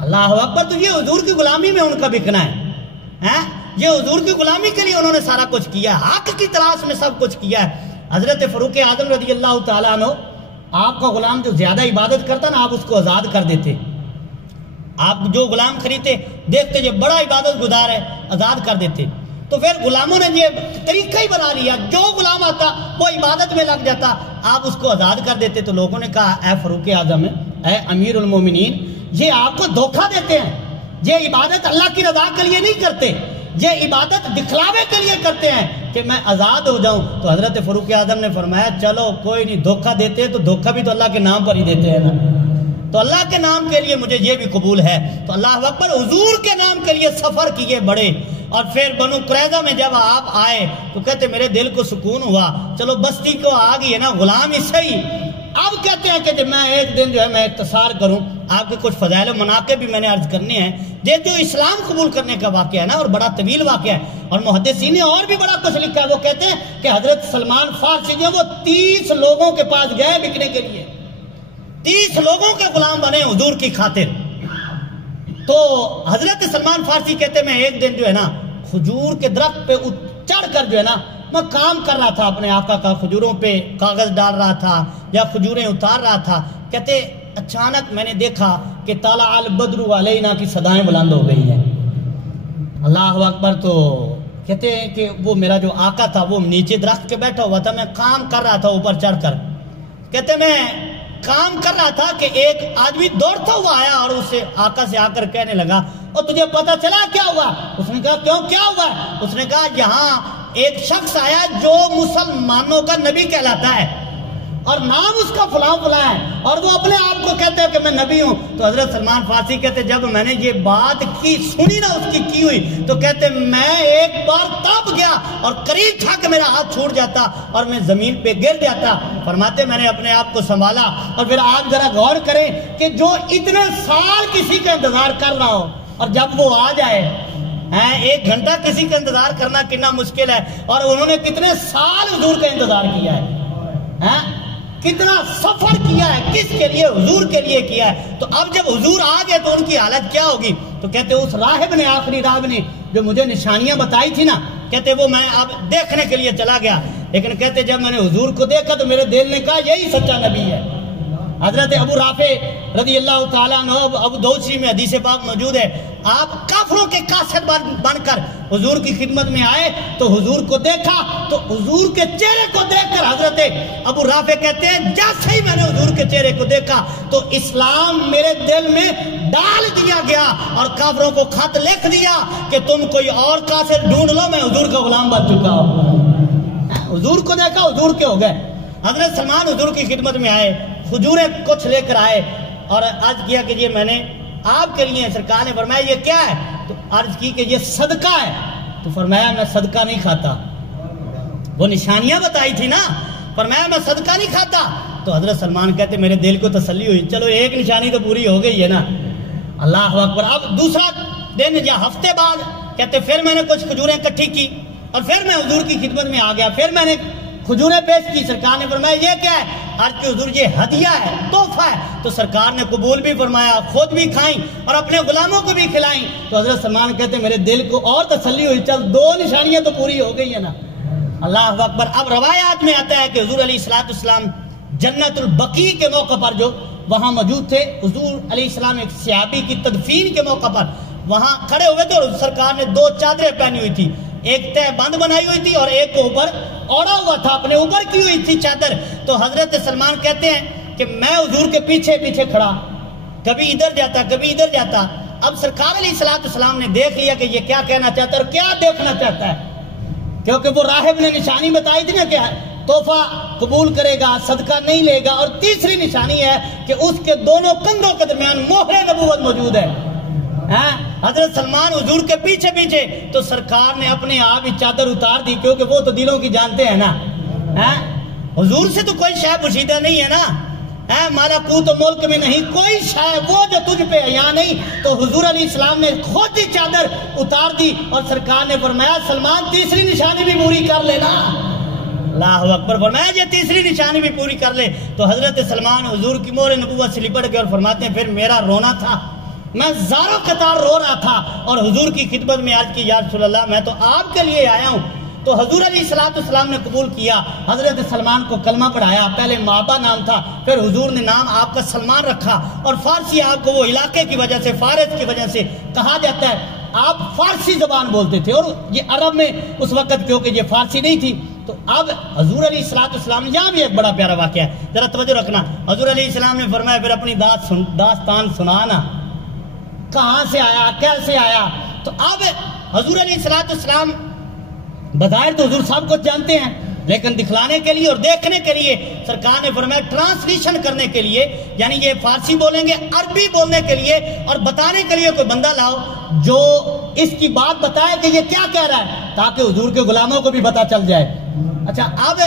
اللہ اکبر. تو یہ حضور کی غلامی میں ان کا بکنا ہے. یہ حضور کی غلامی کے لیے انہوں نے سارا کچھ کیا ہے, حق کی تلاش میں سب کچھ کیا ہے. حضرت فاروق اعظم رضی اللہ تعالیٰ عنہ, آپ کا غلام جو زیادہ عبادت کرتا نا آپ اس کو آزاد کر دیتے. آپ جو غلام خریدتے دیکھتے جو بڑا عبادت گزار ہے آزاد کر دیتے. تو پھر غلاموں نے یہ طریقہ ہی بنا لیا, جو غلام آتا وہ عبادت میں لگ جاتا, آپ اس کو آزاد کر دیتے. تو لوگوں نے کہا اے فاروق اعظم, اے امیر المومنین, یہ آپ کو دھوکہ دیتے ہیں, یہ عبادت اللہ کی رضا کے لیے نہیں کرتے, یہ عبادت دکھلاوے کے لیے کرتے ہیں کہ میں آزاد ہو جاؤں. تو حضرت فاروق اعظم نے فرمایا چلو کوئی نہیں, دھوکہ دیتے ہیں تو دھوکہ بھی تو اللہ کے نام پر ہی دیتے ہیں نا, تو اللہ کے نام کے لیے مجھے یہ بھی قبول ہے. تو اللہ اکبر, حضور کے نام کے لیے سفر کیے بڑے. اور پھر بنو قریظہ میں جب آپ آئے تو کہتے میرے دل کو سکون ہوا, چلو بستی کو آ گئی ہے نا, غلام ہی صحیح. اب کہتے ہیں کہ جب میں ایک دن جو ہے میں اختصار کروں, آپ کے کچھ فضائل و مناقب بھی میں نے عرض کرنے ہیں. یہ جو اسلام قبول کرنے کا واقعہ ہے نا, اور بڑا طویل واقعہ ہے, اور محدثین نے اور بھی بڑا کچھ لکھا ہے. وہ کہتے ہیں کہ حضرت سلمان فارسی جو وہ 30 لوگوں کے پاس گئے بکنے کے لیے, 30 لوگوں کے غلام بنے حضور کی خاطر. تو حضرت سلمان فارسی کہتے میں ایک دن جو ہے نا کھجور کے درخت پہ چڑھ کر جو ہے نا میں کام کر رہا تھا اپنے آقا کا, کھجوروں پہ کاغذ ڈال رہا تھا یا کھجوریں اتار رہا تھا. کہتے اچانک میں نے دیکھا کہ طلع البدر علینا کی صدائیں بلند ہو گئی ہیں. اللہ اکبر. تو کہتے ہیں کہ وہ میرا جو آقا تھا وہ نیچے درخت کے بیٹھا ہوا تھا, میں کام کر رہا تھا اوپر چڑھ کر. کہتے میں کام کر رہا تھا کہ ایک آدمی دوڑتا ہوا آیا اور اسے آقا سے آ کر کہنے لگا اور تجھے پتا چلا کیا ہوا؟ اس نے کہا کیوں, کیا ہوا؟ اس نے کہا یہاں ایک شخص آیا جو مسلمانوں کا نبی کہلاتا ہے اور نام اس کا فلاں فلاں ہے اور وہ اپنے آپ کو کہتے ہیں کہ میں نبی ہوں. تو حضرت سلمان فارسی کہتے جب میں نے یہ بات کی سنی نا اس کی ہوئی تو کہتے میں ایک بار تڑپ گیا اور قریب تھا کہ میرا ہاتھ چھوٹ جاتا اور میں زمین پہ گر جاتا. فرماتے میں نے اپنے آپ کو سنبھالا. اور پھر آپ ذرا غور کریں کہ جو اتنے سال کسی کا انتظار کر رہا ہو اور جب وہ آ جائے, 1 گھنٹہ کسی کا انتظار کرنا کتنا مشکل ہے, اور انہوں نے کتنے سال حضور کا انتظار کیا ہے, کتنا سفر کیا ہے, کس کے لیے؟ حضور کے لیے کیا ہے. تو اب جب حضور آ گئے تو ان کی حالت کیا ہوگی؟ تو کہتے اس راہب نے, آخری راہب نے جو مجھے نشانیاں بتائی تھی نا, کہتے وہ میں اب دیکھنے کے لیے چلا گیا. لیکن کہتے جب میں نے حضور کو دیکھا تو میرے دل نے کہا یہی سچا نبی ہے. حضرت ابو رافع رضی اللہ تعالیٰ عنہ, ابو داؤد شریف میں حدیث پاک موجود ہے, آپ کافروں کے قاصد بن کر حضور کی خدمت میں آئے تو حضور کو دیکھا تو حضور کے چہرے کو دیکھ کر حضرت ابو رافع کہتے ہیں جیسے ہی میں نے حضور کے چہرے کو دیکھا تو اسلام میرے دل میں ڈال دیا گیا اور کافروں کو خط لکھ دیا کہ تم کوئی اور قاصد ڈھونڈ لو, میں حضور کا غلام بن چکا ہوں. حضور کو دیکھا حضور کے ہو گئے. حضرت سلمان حضور کی خدمت میں آئے, کھجوریں کچھ لے کر آئے اور عرض کیا کہ یہ میں نے آپ کے لیے. سرکار نے فرمایا یہ کیا ہے؟ تو عرض کی کہ یہ صدقہ ہے. تو فرمایا میں صدقہ نہیں کھاتا. وہ نشانیاں بتائی تھی نا, فرمایا میں صدقہ نہیں کھاتا. تو حضرت سلمان کہتے میرے دل کو تسلی ہوئی, چلو ایک نشانی تو پوری ہو گئی ہے نا. اللہ اکبر. اب دوسرا دن یا ہفتے بعد کہتے پھر میں نے کچھ کھجوریں اکٹھی کی اور پھر میں حضور کی خدمت میں آ گیا. پھر میں نے کھجوریں پیش کی. سرکار نے فرمایا یہ کیا ہے؟ عرض کہ حضور یہ ہدیہ ہے, تحفہ ہے. تو سرکار نے قبول بھی فرمایا, خود بھی کھائیں اور اپنے غلاموں کو بھی کھلائیں. تو حضرت سلمان کہتے میرے دل کو اور تسلی ہوئی, چل 2 نشانیاں تو پوری ہو گئی ہے نا. اللہ اکبر. اب روایات میں آتا ہے کہ حضور علیہ الصلوۃ والسلام جنت البقیع کے موقع پر جو وہاں موجود تھے, حضور علیہ السلام ایک صحابی کی تدفین کے موقع پر وہاں کھڑے ہوئے تھے اور سرکار نے 2 چادریں پہنی ہوئی تھی, ایک تہ بند بنائی ہوئی تھی اور ایک کو اوپر اوڑا ہوا تھا, اپنے اوپر کی ہوئی تھی چادر. تو حضرت سلمان کہتے ہیں کہ میں حضور کے پیچھے پیچھے کھڑا, کبھی ادھر جاتا کبھی ادھر جاتا. اب سرکار علیہ الصلوۃ والسلام نے دیکھ لیا کہ یہ کیا کہنا چاہتا ہے اور کیا دیکھنا چاہتا ہے, کیونکہ وہ راہب نے نشانی بتائی تھی نا کہ تحفہ قبول کرے گا, صدقہ نہیں لے گا. اور تیسری نشانی ہے کہ اس کے دونوں کندھوں کے درمیان مہر نبوت موجود ہے. حضرت سلمان حضور کے پیچھے پیچھے، تو سرکار نے اپنے آپ ہی چادر اتار دی، کیونکہ وہ تو دلوں کی جانتے ہیں نا، حضور سے تو کوئی شے پوشیدہ نہیں ہے نا، ملکوت ملک میں نہیں کوئی شے وہ جو تجھ پہ یا نہیں، تو حضور علیہ السلام نے خود ہی چادر اتار دی اور سرکار نے فرمایا سلمان تیسری نشانی بھی پوری کر لینا، اللہ اکبر، فرمایا یہ تیسری نشانی بھی پوری کر لے۔ تو حضرت سلمان حضور کی مہر نبوت سے لپٹ گئے اور فرماتے ہیں پھر میرا رونا تھا، میں زاروں قطار رو رہا تھا اور حضور کی خدمت میں عرض کی یا رسول اللہ میں تو آپ کے لیے آیا ہوں۔ تو حضور علیہ السلام نے قبول کیا، حضرت سلمان کو کلمہ پڑھایا، پہلے مابا نام تھا، پھر حضور نے نام آپ کا سلمان رکھا، اور فارسی آپ کو وہ علاقے کی وجہ سے، فارس کی وجہ سے کہا جاتا ہے، آپ فارسی زبان بولتے تھے، اور یہ عرب میں اس وقت کیونکہ یہ فارسی نہیں تھی، تو اب حضور علیہ السلام یہاں بھی ایک بڑا پیارا واقعہ ہے، ذرا توجہ رکھنا۔ حضور علیہ السلام نے فرمایا پھر اپنی داستان سنانا، کہاں سے آیا، کیسے آیا۔ تو اب حضور علیہ السلام بظاہر تو حضور صاحب کو جانتے ہیں، لیکن دکھلانے کے لیے اور دیکھنے کے لیے سرکار نے فرمایا ٹرانسلیشن کرنے کے لیے، یعنی یہ فارسی بولیں گے، عربی بولنے کے لیے اور بتانے کے لیے کوئی بندہ لاؤ جو اس کی بات بتائے کہ یہ کیا کہہ رہا ہے، تاکہ حضور کے غلاموں کو بھی پتہ چل جائے۔ اچھا، اب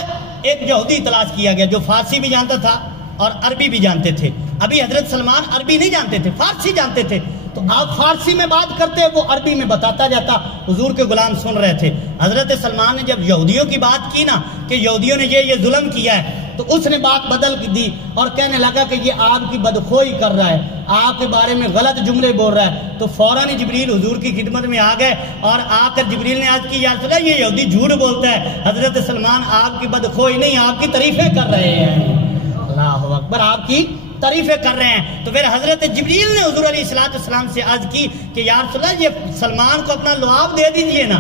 ایک یہودی تلاش کیا گیا جو فارسی بھی جانتا تھا اور عربی بھی جانتے تھے۔ ابھی حضرت سلمان عربی نہیں جانتے تھے، فارسی جانتے تھے، تو آپ فارسی میں بات کرتے، وہ عربی میں بتاتا جاتا، حضور کے غلام سن رہے تھے۔ حضرت سلمان نے جب یہودیوں کی بات کی نا کہ یہودیوں نے یہ ظلم کیا ہے، تو اس نے بات بدل دی اور کہنے لگا کہ یہ آپ کی بدخوئی کر رہا ہے، آپ کے بارے میں غلط جملے بول رہا ہے۔ تو فوراً جبریل حضور کی خدمت میں آ گئے اور آ کر جبریل نے عرض کی یا رسول اللہ یہ یہودی جھوٹ بولتا ہے، حضرت سلمان آپ کی بدخوئی نہیں، آپ کی تعریفیں کر رہے ہیں، اللہ اکبر، آپ کی تعریفیں کر رہے ہیں۔ تو پھر حضرت جبریل نے حضور علیہ السلام سے عرض کی کہ یا رسول اللہ یہ سلمان کو اپنا لعاب دے دیجئے نا۔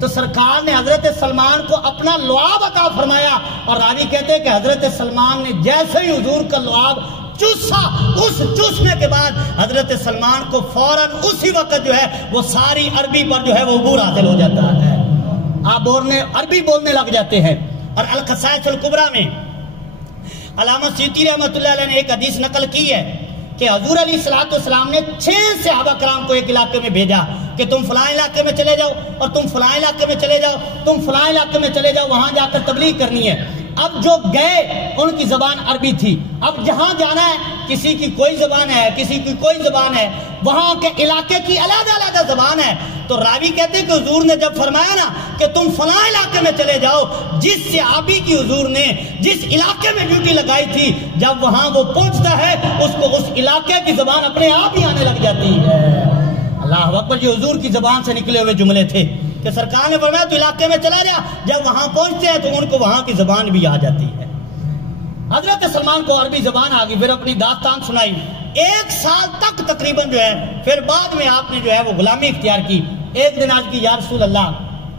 تو سرکار نے حضرت سلمان کو اپنا لعاب عطا فرمایا، اور راوی کہتے ہیں کہ حضرت سلمان نے جیسے ہی حضور کا لعاب چوسا، اس چوسنے کے بعد حضرت سلمان کو فوراً اسی وقت جو ہے وہ ساری عربی پر جو ہے وہ عبور حاصل ہو جاتا ہے، آپ عربی بولنے لگ جاتے ہیں۔ اور القصائص الکبریٰ میں علامہ سیوطی رحمۃ اللہ علیہ نے ایک حدیث نقل کی ہے کہ حضور علیہ السلام نے 6 صحابہ کرام کو ایک علاقے میں بھیجا کہ تم فلاں علاقے میں چلے جاؤ، اور تم فلاں علاقے میں چلے جاؤ، تم فلاں علاقے میں چلے جاؤ، وہاں جا کر تبلیغ کرنی ہے۔ اب جو گئے ان کی زبان عربی تھی، اب جہاں جانا ہے کسی کی کوئی زبان ہے، کسی کی کوئی زبان ہے، وہاں کے علاقے کی علیحدہ علیحدہ زبان ہے۔ تو راوی کہتے ہیں کہ حضور نے جب فرمایا نا کہ تم فلاں علاقے میں چلے جاؤ، جس صحابی کی حضور نے جس علاقے میں ڈیوٹی لگائی تھی، جب وہاں وہ پہنچتا ہے اس کو اس علاقے کی زبان اپنے آپ ہی آنے لگ جاتی ہے، اللہ اکبر۔ یہ حضور کی زبان سے نکلے ہوئے جملے تھے کہ سرکار نے فرمایا تو علاقے میں چلا جا، جب وہاں پہنچتے ہیں تو ان کو وہاں کی زبان بھی آ جاتی ہے۔ حضرت سلمان کو عربی زبان آ گئی، پھر اپنی داستان سنائی 1 سال تک تقریباً جو ہے، پھر بعد میں آپ نے جو ہے وہ غلامی اختیار کی۔ ایک دن آج کی یا رسول اللہ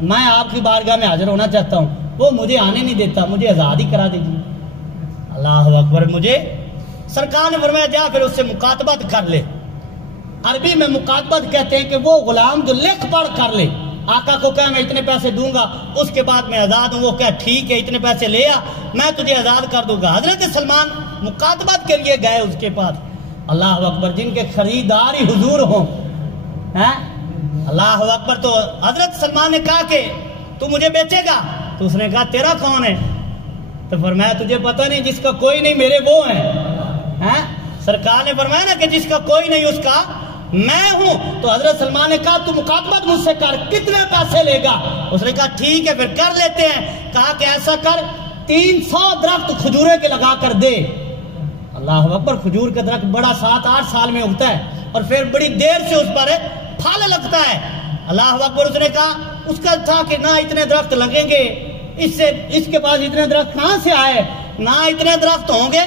میں آپ کی بارگاہ میں حاضر ہونا چاہتا ہوں، وہ مجھے آنے نہیں دیتا، مجھے آزاد ہی کرا دیجیے، اللہ اکبر۔ مجھے سرکار نے فرمایا جا پھر اس سے مکاتبت کر لے۔ عربی میں مکاتبت کہتے ہیں کہ وہ غلام جو لکھ پڑھ کر لے، آقا کو کہا میں اتنے پیسے دوں گا، اس کے بعد میں آزاد ہوں، وہ کہا ٹھیک ہے اتنے پیسے لے آ، میں تجھے آزاد کر دوں گا۔ حضرت سلمان مکاتبت کے لیے گئے اس کے پاس، اللہ اکبر، جن کے خریدار ہی حضور ہوں، اللہ اکبر۔ تو حضرت سلمان نے کہا کہ تو مجھے بیچے گا؟ تو اس نے کہا تیرا کون ہے؟ تو فرمایا تجھے پتہ نہیں، جس کا کوئی نہیں میرے وہ ہیں۔ سرکار نے فرمایا نا کہ جس کا کوئی نہیں اس کا میں ہوں۔ تو حضرت سلمان نے کہا تو مکاتبت مجھ سے کر، کتنے پیسے لے گا؟ اس نے کہا ٹھیک ہے پھر کر لیتے ہیں۔ کہا کہ ایسا کر 300 درخت کھجورے کے لگا کر دے، اللہ اکبر۔ کھجور کا درخت بڑا 7-8 سال میں اگتا ہے اور پھر بڑی دیر سے اس پر پھل لگتا ہے، اللہ اکبر۔ اس نے کہا اس کا تھا کہ نہ اتنے درخت لگیں گے، اس کے پاس اتنے درخت کہاں سے آئے، نہ اتنے درخت ہوں گے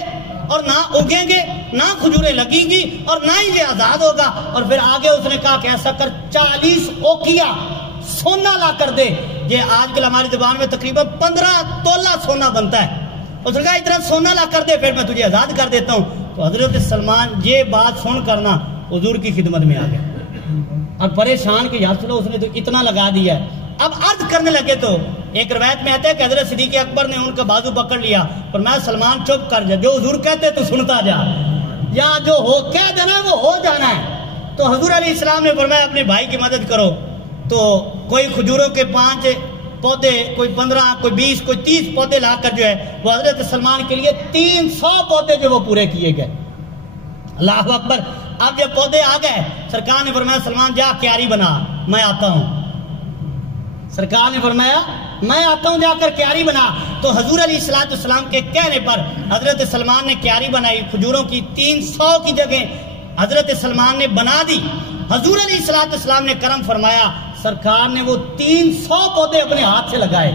اور نہ اگیں گے، نہ کھجوریں لگیں گی اور نہ ہی یہ آزاد ہوگا۔ اور پھر آگے اس نے کہا کہ ایسا کر 40 اوقیہ سونا لا کر دے، یہ آج کل ہماری زبان میں تقریباً 15 تولہ سونا بنتا ہے۔ اس نے کہا اتنا سونا لا کر دے پھر میں تجھے آزاد کر دیتا ہوں۔ تو حضرت سلمان یہ بات سن کرنا حضور کی خدمت میں آ گئے اور پریشان کہ یا رسول اللہ اس نے تو اتنا لگا دیا ہے۔ اب عرض کرنے لگے تو ایک روایت میں آتا ہے کہ حضرت صدیق اکبر نے ان کا بازو پکڑ لیا اور میں سلمان چپ کر جا، جو حضور کہتے تو سنتا جا، یا جو ہو کہہ دینا وہ ہو جانا تو حضور علیہ السلام نے فرمایا اپنے بھائی کی مدد کرو. تو کوئی کھجوروں کے 5 پودے، کوئی 15، کوئی 20، کوئی 30 پودے لا کر جو ہے وہ حضرت سلمان کے لیے 300 پودے جو وہ پورے کیے گئے. اللہ اکبر. اب جب پودے آ گئے سرکار نے فرمایا سلمان جا کیاری بنا، میں آتا ہوں. سرکار نے فرمایا میں آتا ہوں، جا کر کیاری بنا. تو حضور علیہ السلام کے کہنے پر حضرت سلمان نے کیاری بنائی. کھجوروں کی 300 کی جگہ حضرت سلمان نے بنا دی. حضور علیہ السلام نے کرم فرمایا، سرکار نے وہ 300 پودے اپنے ہاتھ سے لگائے.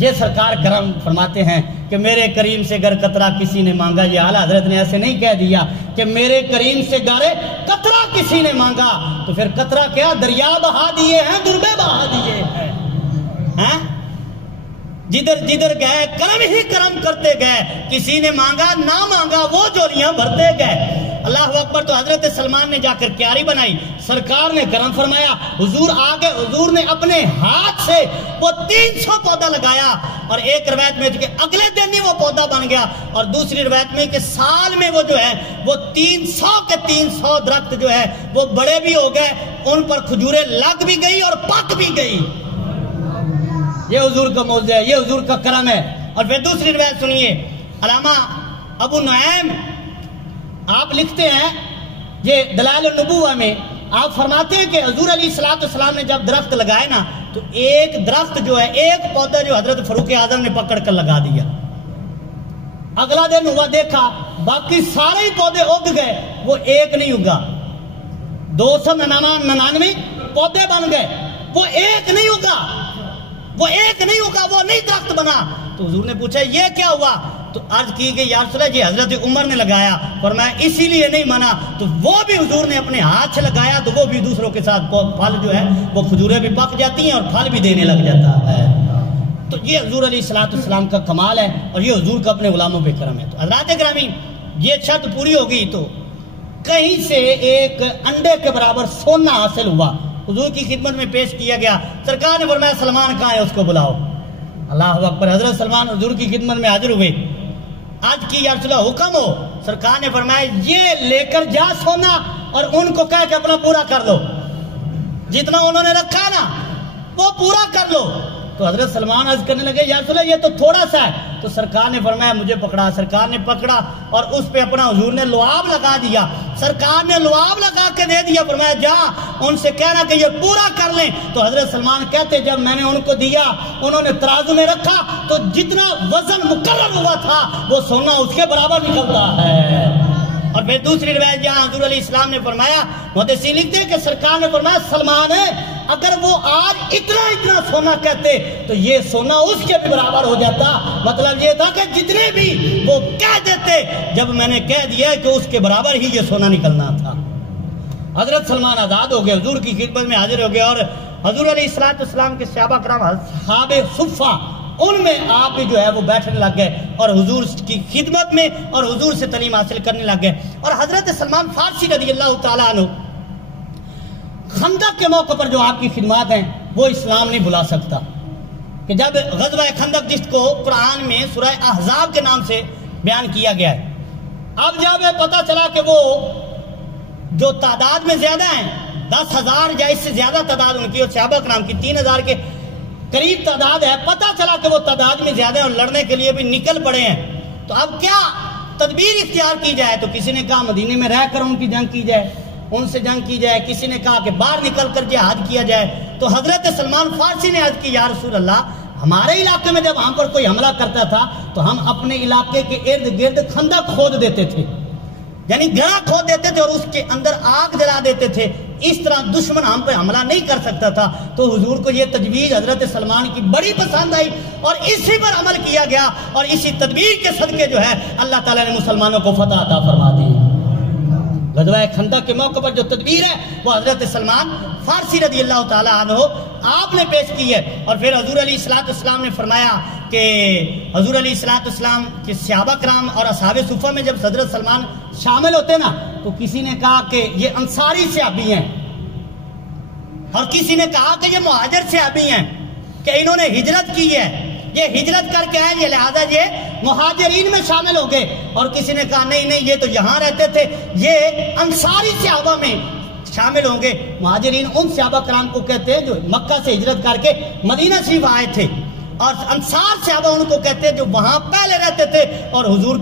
یہ سرکار کرم فرماتے ہیں کہ میرے کریم سے گر قطرہ کسی نے مانگا. یہ اعلیٰ حضرت نے ایسے نہیں کہہ دیا کہ میرے کریم سے گارے قطرہ کسی نے مانگا، تو پھر قطرہ کیا دریا بہا دیے ہیں، دربے بہا دیے ہیں. جدھر جدھر گئے کرم ہی کرم کرتے گئے، کسی نے مانگا نہ مانگا وہ جولیاں بھرتے گئے. اللہ اکبر. تو حضرت سلمان نے جا کر کیاری بنائی، سرکار نے کرم فرمایا، حضور آگے، حضور نے اپنے ہاتھ سے وہ 300 پودا لگایا. اور ایک روایت میں کہ اگلے دن ہی وہ پودا بن گیا، اور دوسری روایت میں کہ سال میں وہ جو ہے وہ 300 کے 300 درخت جو ہے وہ بڑے بھی ہو گئے، ان پر کھجوریں لگ بھی گئی اور پک بھی گئی. یہ حضور کا معجزہ ہے، یہ حضور کا کرم ہے. اور پھر دوسری روایت سنیے، علامہ ابو نعیم آپ لکھتے ہیں یہ دلائل النبوہ میں، آپ فرماتے ہیں کہ حضور علیہ السلام نے جب درخت لگائے نا تو ایک درخت جو ہے، ایک پودا جو حضرت فاروق اعظم نے پکڑ کر لگا دیا. اگلا دن ہوا دیکھا باقی سارے ہی پودے اگ گئے، وہ ایک نہیں اگا. 299 پودے بن گئے، وہ ایک نہیں اگا، وہ ایک نہیں اگا، وہ نہیں درخت بنا. تو حضور نے پوچھا یہ کیا ہوا؟ تو عرض کی کہ یا رسول اللہ یہ حضرت عمر نے لگایا. فرمایا اسی لیے نہیں منا. تو وہ بھی حضور نے اپنے ہاتھ سے لگایا تو وہ بھی دوسروں کے ساتھ پھل جو ہے وہ کھجوریں بھی پک جاتی ہیں اور پھل بھی دینے لگ جاتا ہے. تو یہ حضور علیہ السلام کا کمال ہے اور یہ حضور کا اپنے غلاموں پہ کرم ہے. تو حضرات گرامی یہ شرط پوری ہوگی تو کہیں سے ایک انڈے کے برابر سونا حاصل ہوا، حضور کی خدمت میں پیش کیا گیا. سرکار نے فرمایا سلمان کہاں ہے، اس کو بلاؤ. اللہ اکبر. حضرت سلمان حضور کی خدمت میں حاضر ہوئے. آج کی یا رسول اللہ حکم ہو. سرکار نے فرمایا یہ لے کر جا سونا اور ان کو کہہ کہ اپنا پورا کر لو، جتنا انہوں نے رکھا نا وہ پورا کر لو. تو حضرت سلمان عرض کرنے لگے یا رسول اللہ یہ تو تھوڑا سا ہے. تو سرکار نے فرمایا مجھے پکڑا. سرکار نے پکڑا اور اس پہ اپنا حضور نے لعاب لگا دیا. سرکار نے لعاب لگا کے دے دیا. فرمایا جا ان سے کہنا کہ یہ پورا کر لیں. تو حضرت سلمان کہتے جب میں نے ان کو دیا انہوں نے ترازو میں رکھا تو جتنا وزن مقرر ہوا تھا وہ سونا اس کے برابر نکلتا ہے. اور پھر دوسری روایت جہاں حضور علیہ السلام نے فرمایا، محدثین لکھتے ہیں کہ سرکار نے فرمایا سلمان ہے اگر وہ آج اتنا سونا کہتے تو یہ سونا اس کے بھی برابر ہو جاتا. مطلب یہ تھا کہ جتنے بھی وہ کہہ دیتے جب میں نے کہہ دیا کہ اس کے برابر ہی یہ سونا نکلنا تھا. حضرت سلمان آزاد ہو گئے، حضور کی خدمت میں حاضر ہو گئے. اور حضور علیہ السلام کے صحابہ کرام اصحاب صفہ ان میں آپ بھی جو ہے وہ بیٹھنے لگ گئے اور حضور کی خدمت میں اور حضور سے تعلیم حاصل کرنے لگ گئے. اور حضرت سلمان فارسی رضی اللہ تعالیٰ عنہ خندق کے موقع پر جو آپ کی خدمات ہیں وہ اسلام نہیں بھلا سکتا. کہ جب غزوہ خندق جس کو قرآن میں سورہ احزاب کے نام سے بیان کیا گیا ہے، اب جب پتہ چلا کہ وہ جو تعداد میں زیادہ ہیں 10,000 یا اس سے زیادہ تعداد ان کی اور صحابہ کرام کی 3,000 کے قریب تعداد ہے، پتہ چلا کہ وہ تعداد میں زیادہ اور لڑنے کے لیے بھی نکل پڑے ہیں. تو اب کیا تدبیر اختیار کی جائے؟ تو کسی نے کہا مدینے میں رہ کر ان کی جنگ کی جائے، ان سے جنگ کی جائے. کسی نے کہا کہ باہر نکل کر جہاد کیا جائے. تو حضرت سلمان فارسی نے عرض کی یا رسول اللہ ہمارے علاقے میں جب ہم پر کوئی حملہ کرتا تھا تو ہم اپنے علاقے کے ارد گرد خندق کھود دیتے تھے، یعنی گڑھا کھود دیتے تھے اور اس کے اندر آگ جلا دیتے تھے. اس طرح دشمن ہم پہ حملہ نہیں کر سکتا تھا. تو حضور کو یہ تجویز حضرت سلمان کی بڑی پسند آئی اور اسی پر عمل کیا گیا اور اسی تدبیر کے صدقے جو ہے اللہ تعالیٰ نے مسلمانوں کو فتح عطا فرما دی. غزوہ خندق کے موقع پر جو تدبیر ہے وہ حضرت سلمان فارسی رضی اللہ تعالیٰ عنہ آپ نے پیش کی ہے. اور پھر حضور علیہ السلام نے فرمایا کہ حضور علیہ السلام کے صحابہ کرام اور اصحاب صفہ میں جب حضرت سلمان شامل ہوتے نا تو کسی نے کہا کہ یہ انصاری صحابی ہیں اور کسی نے کہا کہ یہ مہاجر صحابی ہیں کہ انہوں نے ہجرت کی ہے. یہ ہجرت کر کے آئے، یہ لہذا یہ مہاجرین میں شامل ہو گئے۔ اور کسی نے کہا نہیں نہیں یہ تو یہاں رہتے تھے، یہ انصاری صحابہ میں شامل ہوں گے۔ مہاجرین ان صحابہ کرام کو کہتے ہیں جو مکہ سے ہجرت کر کے مدینہ شریف آئے تھے، اور انصار صحابہ ان کو کہتے ہیں جو وہاں پہلے رہتے تھے اور حضور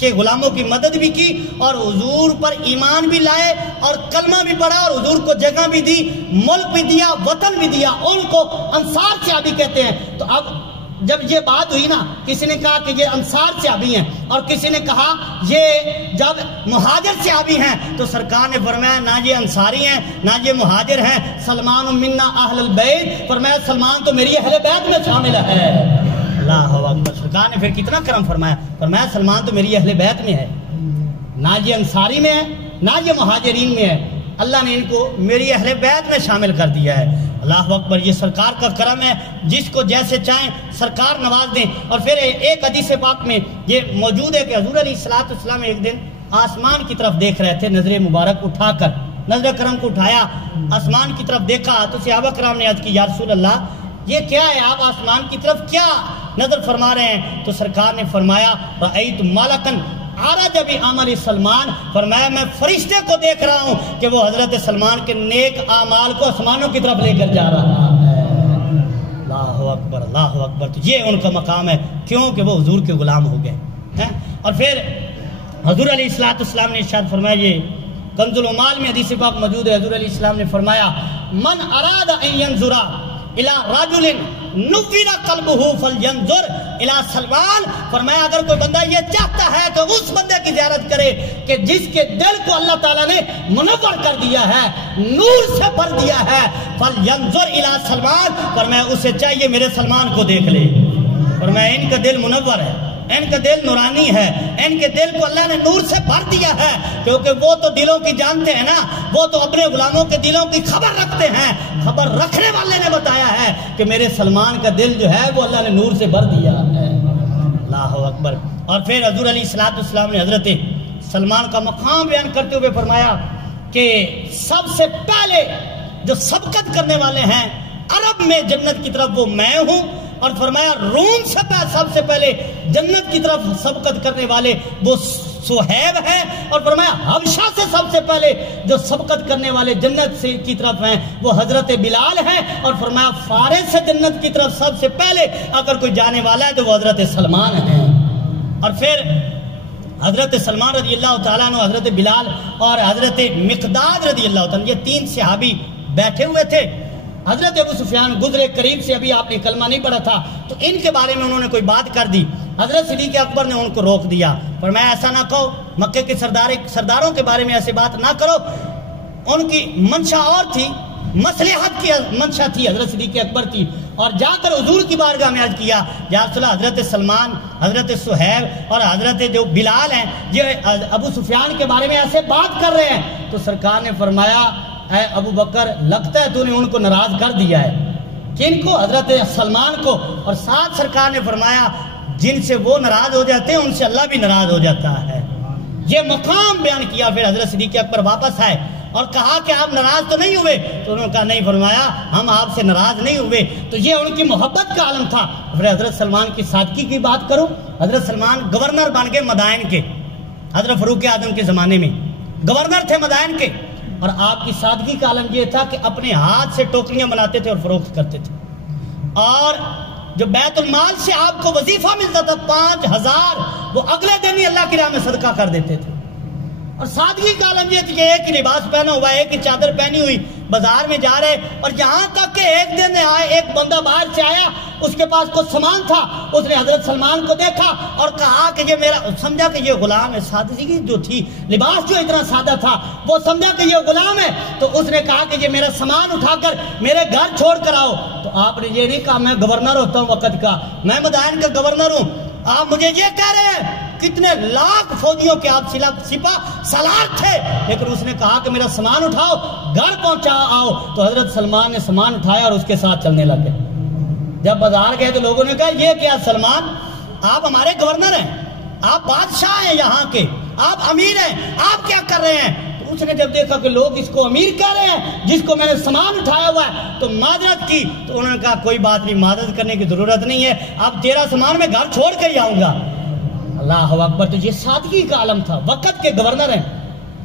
کے غلاموں کی مدد بھی کی اور حضور پر ایمان بھی لائے اور کلمہ بھی پڑھا اور حضور کو جگہ بھی دی، ملک بھی دیا، وطن بھی دیا، ان کو انصار صحابی کہتے ہیں۔ تو اب جب یہ بات ہوئی نا، کسی نے کہا کہ یہ انصار صحابی ہیں اور کسی نے کہا یہ جب مہاجر صحابی ہیں، تو سرکار نے فرمایا نہ یہ انصاری ہیں نہ یہ مہاجر ہیں، سلمان منا اہل البیت، فرمایا سلمان تو میری اہل بیت میں شامل ہے۔ اللہ اکبر، سرکار نے پھر کتنا کرم فرمایا، فرمایا سلمان تو میری اہل بیت میں ہے، نہ یہ انصاری میں ہے نہ یہ مہاجرین میں ہے، اللہ نے ان کو میری اہل بیت میں شامل کر دیا ہے۔ اللہ اکبر، یہ سرکار کا کرم ہے، جس کو جیسے چاہیں سرکار نواز دیں۔ اور پھر ایک حدیث پاک میں یہ موجود ہے کہ حضور علیہ السلام ایک دن آسمان کی طرف دیکھ رہے تھے، نظر مبارک اٹھا کر، نظر کرم کو اٹھایا، آسمان کی طرف دیکھا تو صحابہ کرام نے عرض کی یا رسول اللہ یہ کیا ہے، آپ آسمان کی طرف کیا نظر فرما رہے ہیں؟ تو سرکار نے فرمایا رأیت ملکن عرج بعمل سلمان، فرمایا میں فرشتے کو دیکھ رہا ہوں کہ وہ حضرت سلمان کے نیک اعمال کو آسمانوں کی طرف لے کر جا رہا ہے۔ اللہ اکبر، اللہ اکبر، تو یہ ان کا مقام ہے، کیوں کہ وہ حضور کے غلام ہو گئے۔ اور پھر حضور علیہ السلام نے ارشاد فرمایا، یہ کنز العمال میں حدیث پاک موجود ہے، حضور علیہ السلام نے فرمایا من اراد ان ينظر الى رجل نور قلبه فلينظر الى سلمان، فرمایا اگر کوئی بندہ یہ چاہتا ہے کہ اس بندے کی زیارت کرے کہ جس کے دل کو اللہ تعالیٰ نے منور کر دیا ہے، نور سے بھر دیا ہے، فلينظر الى سلمان، فرمایا اسے چاہیے میرے سلمان کو دیکھ لے، فرمایا ان کا دل منور ہے، ان کا دل نورانی ہے، ان کے دل کو اللہ نے نور سے بھر دیا ہے، کیونکہ وہ تو دلوں کی جانتے ہیں نا، وہ تو اپنے غلاموں کے دلوں کی خبر رکھتے ہیں، خبر رکھنے والے نے بتایا ہے کہ میرے سلمان کا دل جو ہے وہ اللہ نے نور سے بھر دیا ہے۔ اللہ اکبر۔ اور پھر حضور علیہ السلام نے حضرت سلمان کا مقام بیان کرتے ہوئے فرمایا کہ سب سے پہلے جو سبقت کرنے والے ہیں عرب میں جنت کی طرف وہ میں ہوں، اور فرمایا روم سے سب سے پہلے جنت کی طرف سبقت کرنے والے وہ صہیب ہے، اور فرمایا حبشہ سے سب سے پہلے جو سبقت کرنے والے جنت سے کی طرف ہیں وہ حضرت بلال ہیں، اور فرمایا فارس سے جنت کی طرف سب سے پہلے اگر کوئی جانے والا ہے تو وہ حضرت سلمان ہیں۔ اور پھر حضرت سلمان رضی اللہ تعالیٰ عنہ، حضرت بلال اور حضرت مقداد رضی اللہ تعالیٰ عنہ، یہ تین صحابی بیٹھے ہوئے تھے۔ حضرت ابو سفیان گزرے قریب سے، ابھی آپ نے کلمہ نہیں پڑھا تھا، تو ان کے بارے میں انہوں نے کوئی بات کر دی، حضرت صدیق اکبر نے ان کو روک دیا، فرمایا ایسا نہ کہو، مکے کے سرداروں کے بارے میں ایسے بات نہ کرو، ان کی منشا اور تھی، مصلحت کی منشا تھی، حضرت صدیق اکبر تھی، اور جا کر حضور کی بارگاہ میں عرض کیا یا رسول اللہ حضرت سلمان، حضرت صہیب اور حضرت جو بلال ہیں یہ ابو سفیان کے بارے میں ایسے بات کر رہے ہیں، تو سرکار نے فرمایا اے ابو بکر لگتا ہے تو نے ان کو ناراض کر دیا ہے، کن کو؟ حضرت سلمان کو، اور ساتھ سرکار نے فرمایا جن سے وہ ناراض ہو جاتے ہیں ان سے اللہ بھی ناراض ہو جاتا ہے۔ یہ مقام بیان کیا، پھر حضرت صدیق اکبر واپس آئے اور کہا کہ آپ ناراض تو نہیں ہوئے؟ تو انہوں نے کہا نہیں، فرمایا ہم آپ سے ناراض نہیں ہوئے۔ تو یہ ان کی محبت کا عالم تھا۔ پھر حضرت سلمان کی سادگی کی بات کروں، حضرت سلمان گورنر بن گئے مدائن کے، حضرت فاروق اعظم کے زمانے میں گورنر تھے مدائن کے، اور آپ کی سادگی کا عالم یہ تھا کہ اپنے ہاتھ سے ٹوکریاں بناتے تھے اور فروخت کرتے تھے، اور جو بیت المال سے آپ کو وظیفہ ملتا تھا 5000 وہ اگلے دن ہی اللہ کی راہ میں صدقہ کر دیتے تھے۔ اور سادگی کا عالم یہ تھی کہ ایک ہی لباس پہنا ہوا ہے، ایک ہی چادر پہنی ہوئی، بازار میں جا رہے، اور یہاں تک کہ ایک دن آئے ایک بندہ باہر سے آیا، اس کے پاس کچھ سامان تھا، اس نے حضرت سلمان کو دیکھا اور کہا کہ یہ میرا، سمجھا کہ یہ غلام ہے، سادگی جو تھی، لباس جو اتنا سادہ تھا وہ سمجھا کہ یہ غلام ہے، تو اس نے کہا کہ یہ میرا سامان اٹھا کر میرے گھر چھوڑ کر آؤ۔ تو آپ نے یہ نہیں کہا میں گورنر ہوتا ہوں وقت کا، میں مدائن کا گورنر ہوں، آپ مجھے یہ کہہ رہے ہیں، کتنے لاکھ فوجیوں کے آپ سپاہ سالار تھے، لیکن اس نے کہا کہ میرا سامان اٹھاؤ گھر پہنچا آؤ۔ تو حضرت سلمان نے سامان اٹھایا اور اس کے ساتھ چلنے لگے۔ جب بازار گئے تو لوگوں نے کہا یہ کیا سلمان، آپ ہمارے گورنر ہیں، آپ بادشاہ ہیں یہاں کے، آپ امیر ہیں، آپ کیا کر رہے ہیں؟ اس نے جب دیکھا کہ لوگ اس کو امیر کہہ رہے ہیں جس کو میں نے سامان اٹھایا ہوا ہے تو معذرت کی، تو انہوں نے کہا کوئی بات نہیں، معذرت کرنے کی ضرورت نہیں ہے، اب تیرا سامان میں گھر چھوڑ کے ہی آؤں گا۔ اللہ اکبر۔ تو یہ سادگی کا عالم تھا، وقت کے گورنر ہیں،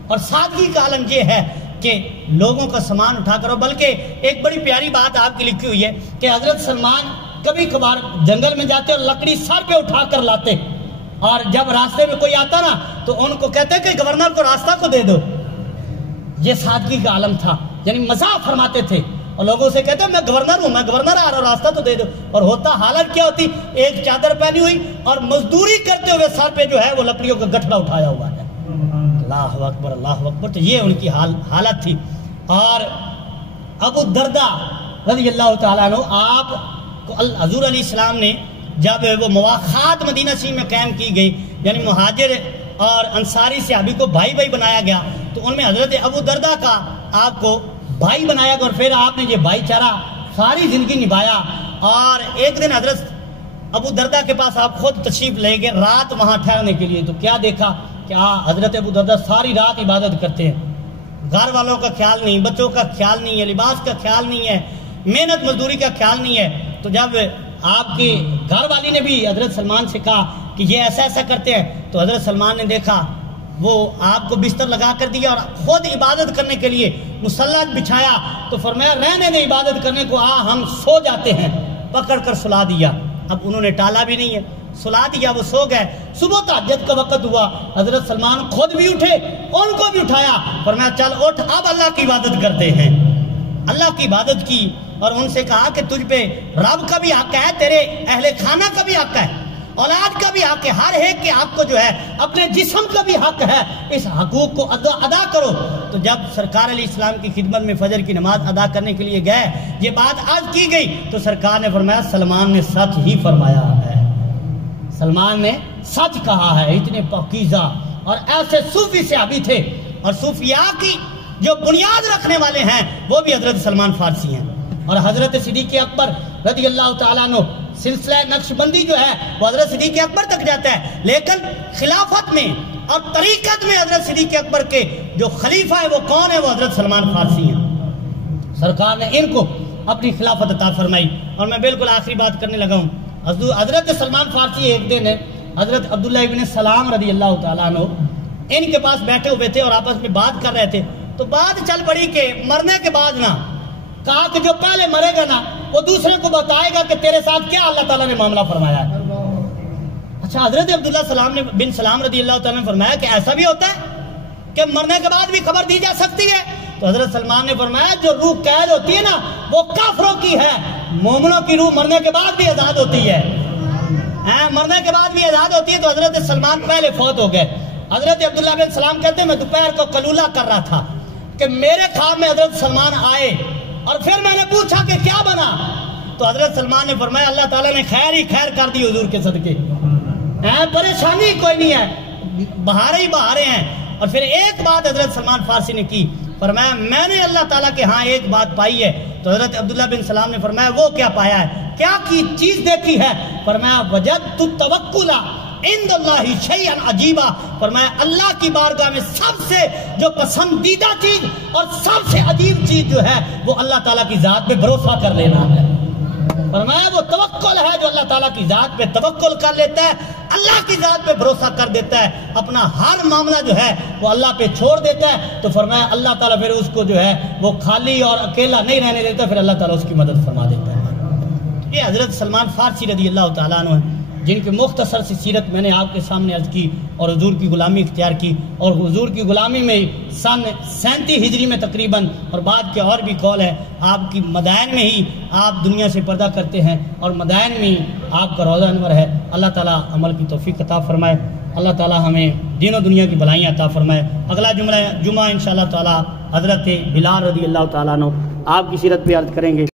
اور سادگی کا عالم یہ ہے کہ لوگوں کا سامان اٹھا کرو۔ بلکہ ایک بڑی پیاری بات آپ کی لکھی ہوئی ہے کہ حضرت سلمان کبھی کبھار جنگل میں جاتے اور لکڑی سر پہ اٹھا کر لاتے، اور جب راستے میں کوئی آتا نا تو ان کو کہتے کہ گورنر کو راستہ کو دے دو۔ یہ سادگی کا عالم تھا، یعنی مزاح فرماتے تھے اور لوگوں سے کہتے میں گورنر ہوں، میں گورنر آ رہا ہوں، راستہ تو دے دو۔ اور ہوتا حالت کیا ہوتی، ایک چادر پہنی ہوئی اور مزدوری کرتے ہوئے سر پہ جو ہے وہ لکڑیوں کا گٹھڑا اٹھایا ہوا ہے۔ اللہ اکبر، اللہ اکبر۔ تو یہ ان کی حالت تھی۔ اور ابو الدرداء رضی اللہ تعالیٰ عنہ، آپ کو حضور علیہ السلام نے جب وہ مواخات مدینہ شریف میں قائم کی گئی، یعنی مہاجر اور انصاری صحابی کو بھائی بھائی بنایا گیا، تو ان میں حضرت ابو الدرداء کا آپ کو بھائی بنایا گیا، اور پھر آپ نے یہ بھائی چارہ ساری زندگی نبھایا۔ اور ایک دن حضرت ابو الدرداء کے پاس آپ خود تشریف لے گئے رات وہاں ٹھہرنے کے لیے، تو کیا دیکھا کہ حضرت ابو الدرداء ساری رات عبادت کرتے ہیں، گھر والوں کا خیال نہیں، بچوں کا خیال نہیں ہے، لباس کا خیال نہیں ہے، محنت مزدوری کا خیال نہیں ہے۔ تو جب آپ کی گھر والی نے بھی حضرت سلمان سے کہا کہ یہ ایسا ایسا کرتے ہیں، تو حضرت سلمان نے دیکھا وہ آپ کو بستر لگا کر دیا اور خود عبادت کرنے کے لیے مصلی بچھایا، تو فرمایا رہنے دے عبادت کرنے کو، ہم سو جاتے ہیں، پکڑ کر سلا دیا۔ اب انہوں نے ٹالا بھی نہیں ہے، سلا دیا، وہ سو گئے۔ صبح تہجد کا وقت ہوا، حضرت سلمان خود بھی اٹھے، ان کو بھی اٹھایا، فرمایا چل اٹھ، اب اللہ کی عبادت کرتے ہیں۔ اللہ کی عبادت کی اور ان سے کہا کہ تجھ پہ رب کا بھی حق ہے، تیرے اہل خانہ کا بھی حق ہے، اولاد کا بھی حق ہے، ہر ایک کے حق کو جو ہے، اپنے جسم کا بھی حق ہے، اس حقوق کو ادا کرو۔ تو جب سرکار علیہ السلام کی خدمت میں فجر کی نماز ادا کرنے کے لیے گئے، یہ بات عرض کی گئی تو سرکار نے فرمایا سلمان نے سچ ہی فرمایا ہے، سلمان نے سچ کہا ہے۔ اتنے پاکیزہ اور ایسے صوفی صحابی تھے، اور صوفیاء کی جو بنیاد رکھنے والے ہیں وہ بھی حضرت سلمان فارسی ہیں۔ اور حضرت صدیق اکبر رضی اللہ تعالیٰ عنہ، سلسلہ نقش بندی جو ہے وہ حضرت صدیق اکبر تک جاتا ہے، لیکن خلافت میں اور طریقت میں حضرت صدیق اکبر کے جو خلیفہ ہے وہ کون ہے؟ وہ حضرت سلمان فارسی ہیں۔ سرکار نے ان کو اپنی خلافت عطا فرمائی۔ اور میں بالکل آخری بات کرنے لگا ہوں، حضرت سلمان فارسی ایک دن حضرت عبداللہ ابن سلام رضی اللہ تعالیٰ عنہ ان کے پاس بیٹھے ہوئے تھے اور آپس میں بات کر رہے تھے، تو بات چل پڑی کہ مرنے کے بعد نا، کہا کہ جو پہلے مرے گا نا وہ دوسرے کو بتائے گا کہ تیرے ساتھ کیا اللہ تعالیٰ نے معاملہ فرمایا ہے۔ اچھا، حضرت عبداللہ بن سلام رضی اللہ تعالیٰ نے فرمایا کہ ایسا بھی ہوتا ہے کہ مرنے کے بعد بھی خبر دی جا سکتی ہے؟ تو حضرت سلمان نے فرمایا جو روح قید ہوتی ہے نا وہ کافروں کی ہے، مومنوں کی روح مرنے کے بعد بھی آزاد ہوتی ہے، مرنے کے بعد بھی آزاد ہوتی ہے۔ تو حضرت سلمان پہلے فوت ہو گئے۔ حضرت عبداللہ بن سلام کہتے ہیں میں دوپہر کو قلولہ کر رہا تھا کہ میرے خواب میں حضرت سلمان آئے، اور پھر میں نے پوچھا کہ کیا بنا؟ تو حضرت سلمان نے فرمایا اللہ تعالیٰ نے خیر ہی خیر کر دی حضور کے صدقے، پریشانی کوئی نہیں ہے، بہاریں ہی بہاریں ہیں۔ اور پھر ایک بات حضرت سلمان فارسی نے کی، فرمایا میں نے اللہ تعالیٰ کے ہاں ایک بات پائی ہے۔ تو حضرت عبداللہ بن سلام نے فرمایا وہ کیا پایا ہے، کیا کی چیز دیکھی ہے؟ فرمایا وجدت التوکل عند اللہ شیئا عجیبا، فرمایا اللہ کی بارگاہ میں سب سے جو پسندیدہ چیز اور سب سے عجیب چیز جو ہے وہ اللہ تعالیٰ کی ذات پہ بھروسہ کر لینا ہے۔ فرمایا وہ توکل ہے جو اللہ تعالیٰ کی ذات پہ توکل کر لیتا ہے، اللہ کی ذات پہ بھروسہ کر دیتا ہے، اپنا ہر معاملہ جو ہے وہ اللہ پہ چھوڑ دیتا ہے، تو فرمایا اللہ تعالیٰ پھر اس کو جو ہے وہ خالی اور اکیلا نہیں رہنے دیتا، پھر اللہ تعالیٰ اس کی مدد فرما دیتا ہے۔ یہ حضرت سلمان فارسی رضی اللہ تعالیٰ عنہ ہیں، جن کی مختصر سی سیرت میں نے آپ کے سامنے عرض کی، اور حضور کی غلامی اختیار کی، اور حضور کی غلامی میں سن 37 ہجری میں تقریباً، اور بعد کے اور بھی قول ہے، آپ کی مدائن میں ہی آپ دنیا سے پردہ کرتے ہیں، اور مدائن میں ہی آپ کا روضہ انور ہے۔ اللہ تعالیٰ عمل کی توفیق عطا فرمائے، اللہ تعالیٰ ہمیں دین و دنیا کی بھلائیاں عطا فرمائے۔ اگلا جمعہ انشاءاللہ تعالیٰ حضرت بلال رضی اللہ تعالیٰ عنہ آپ کی سیرت پہ عرض کریں گے۔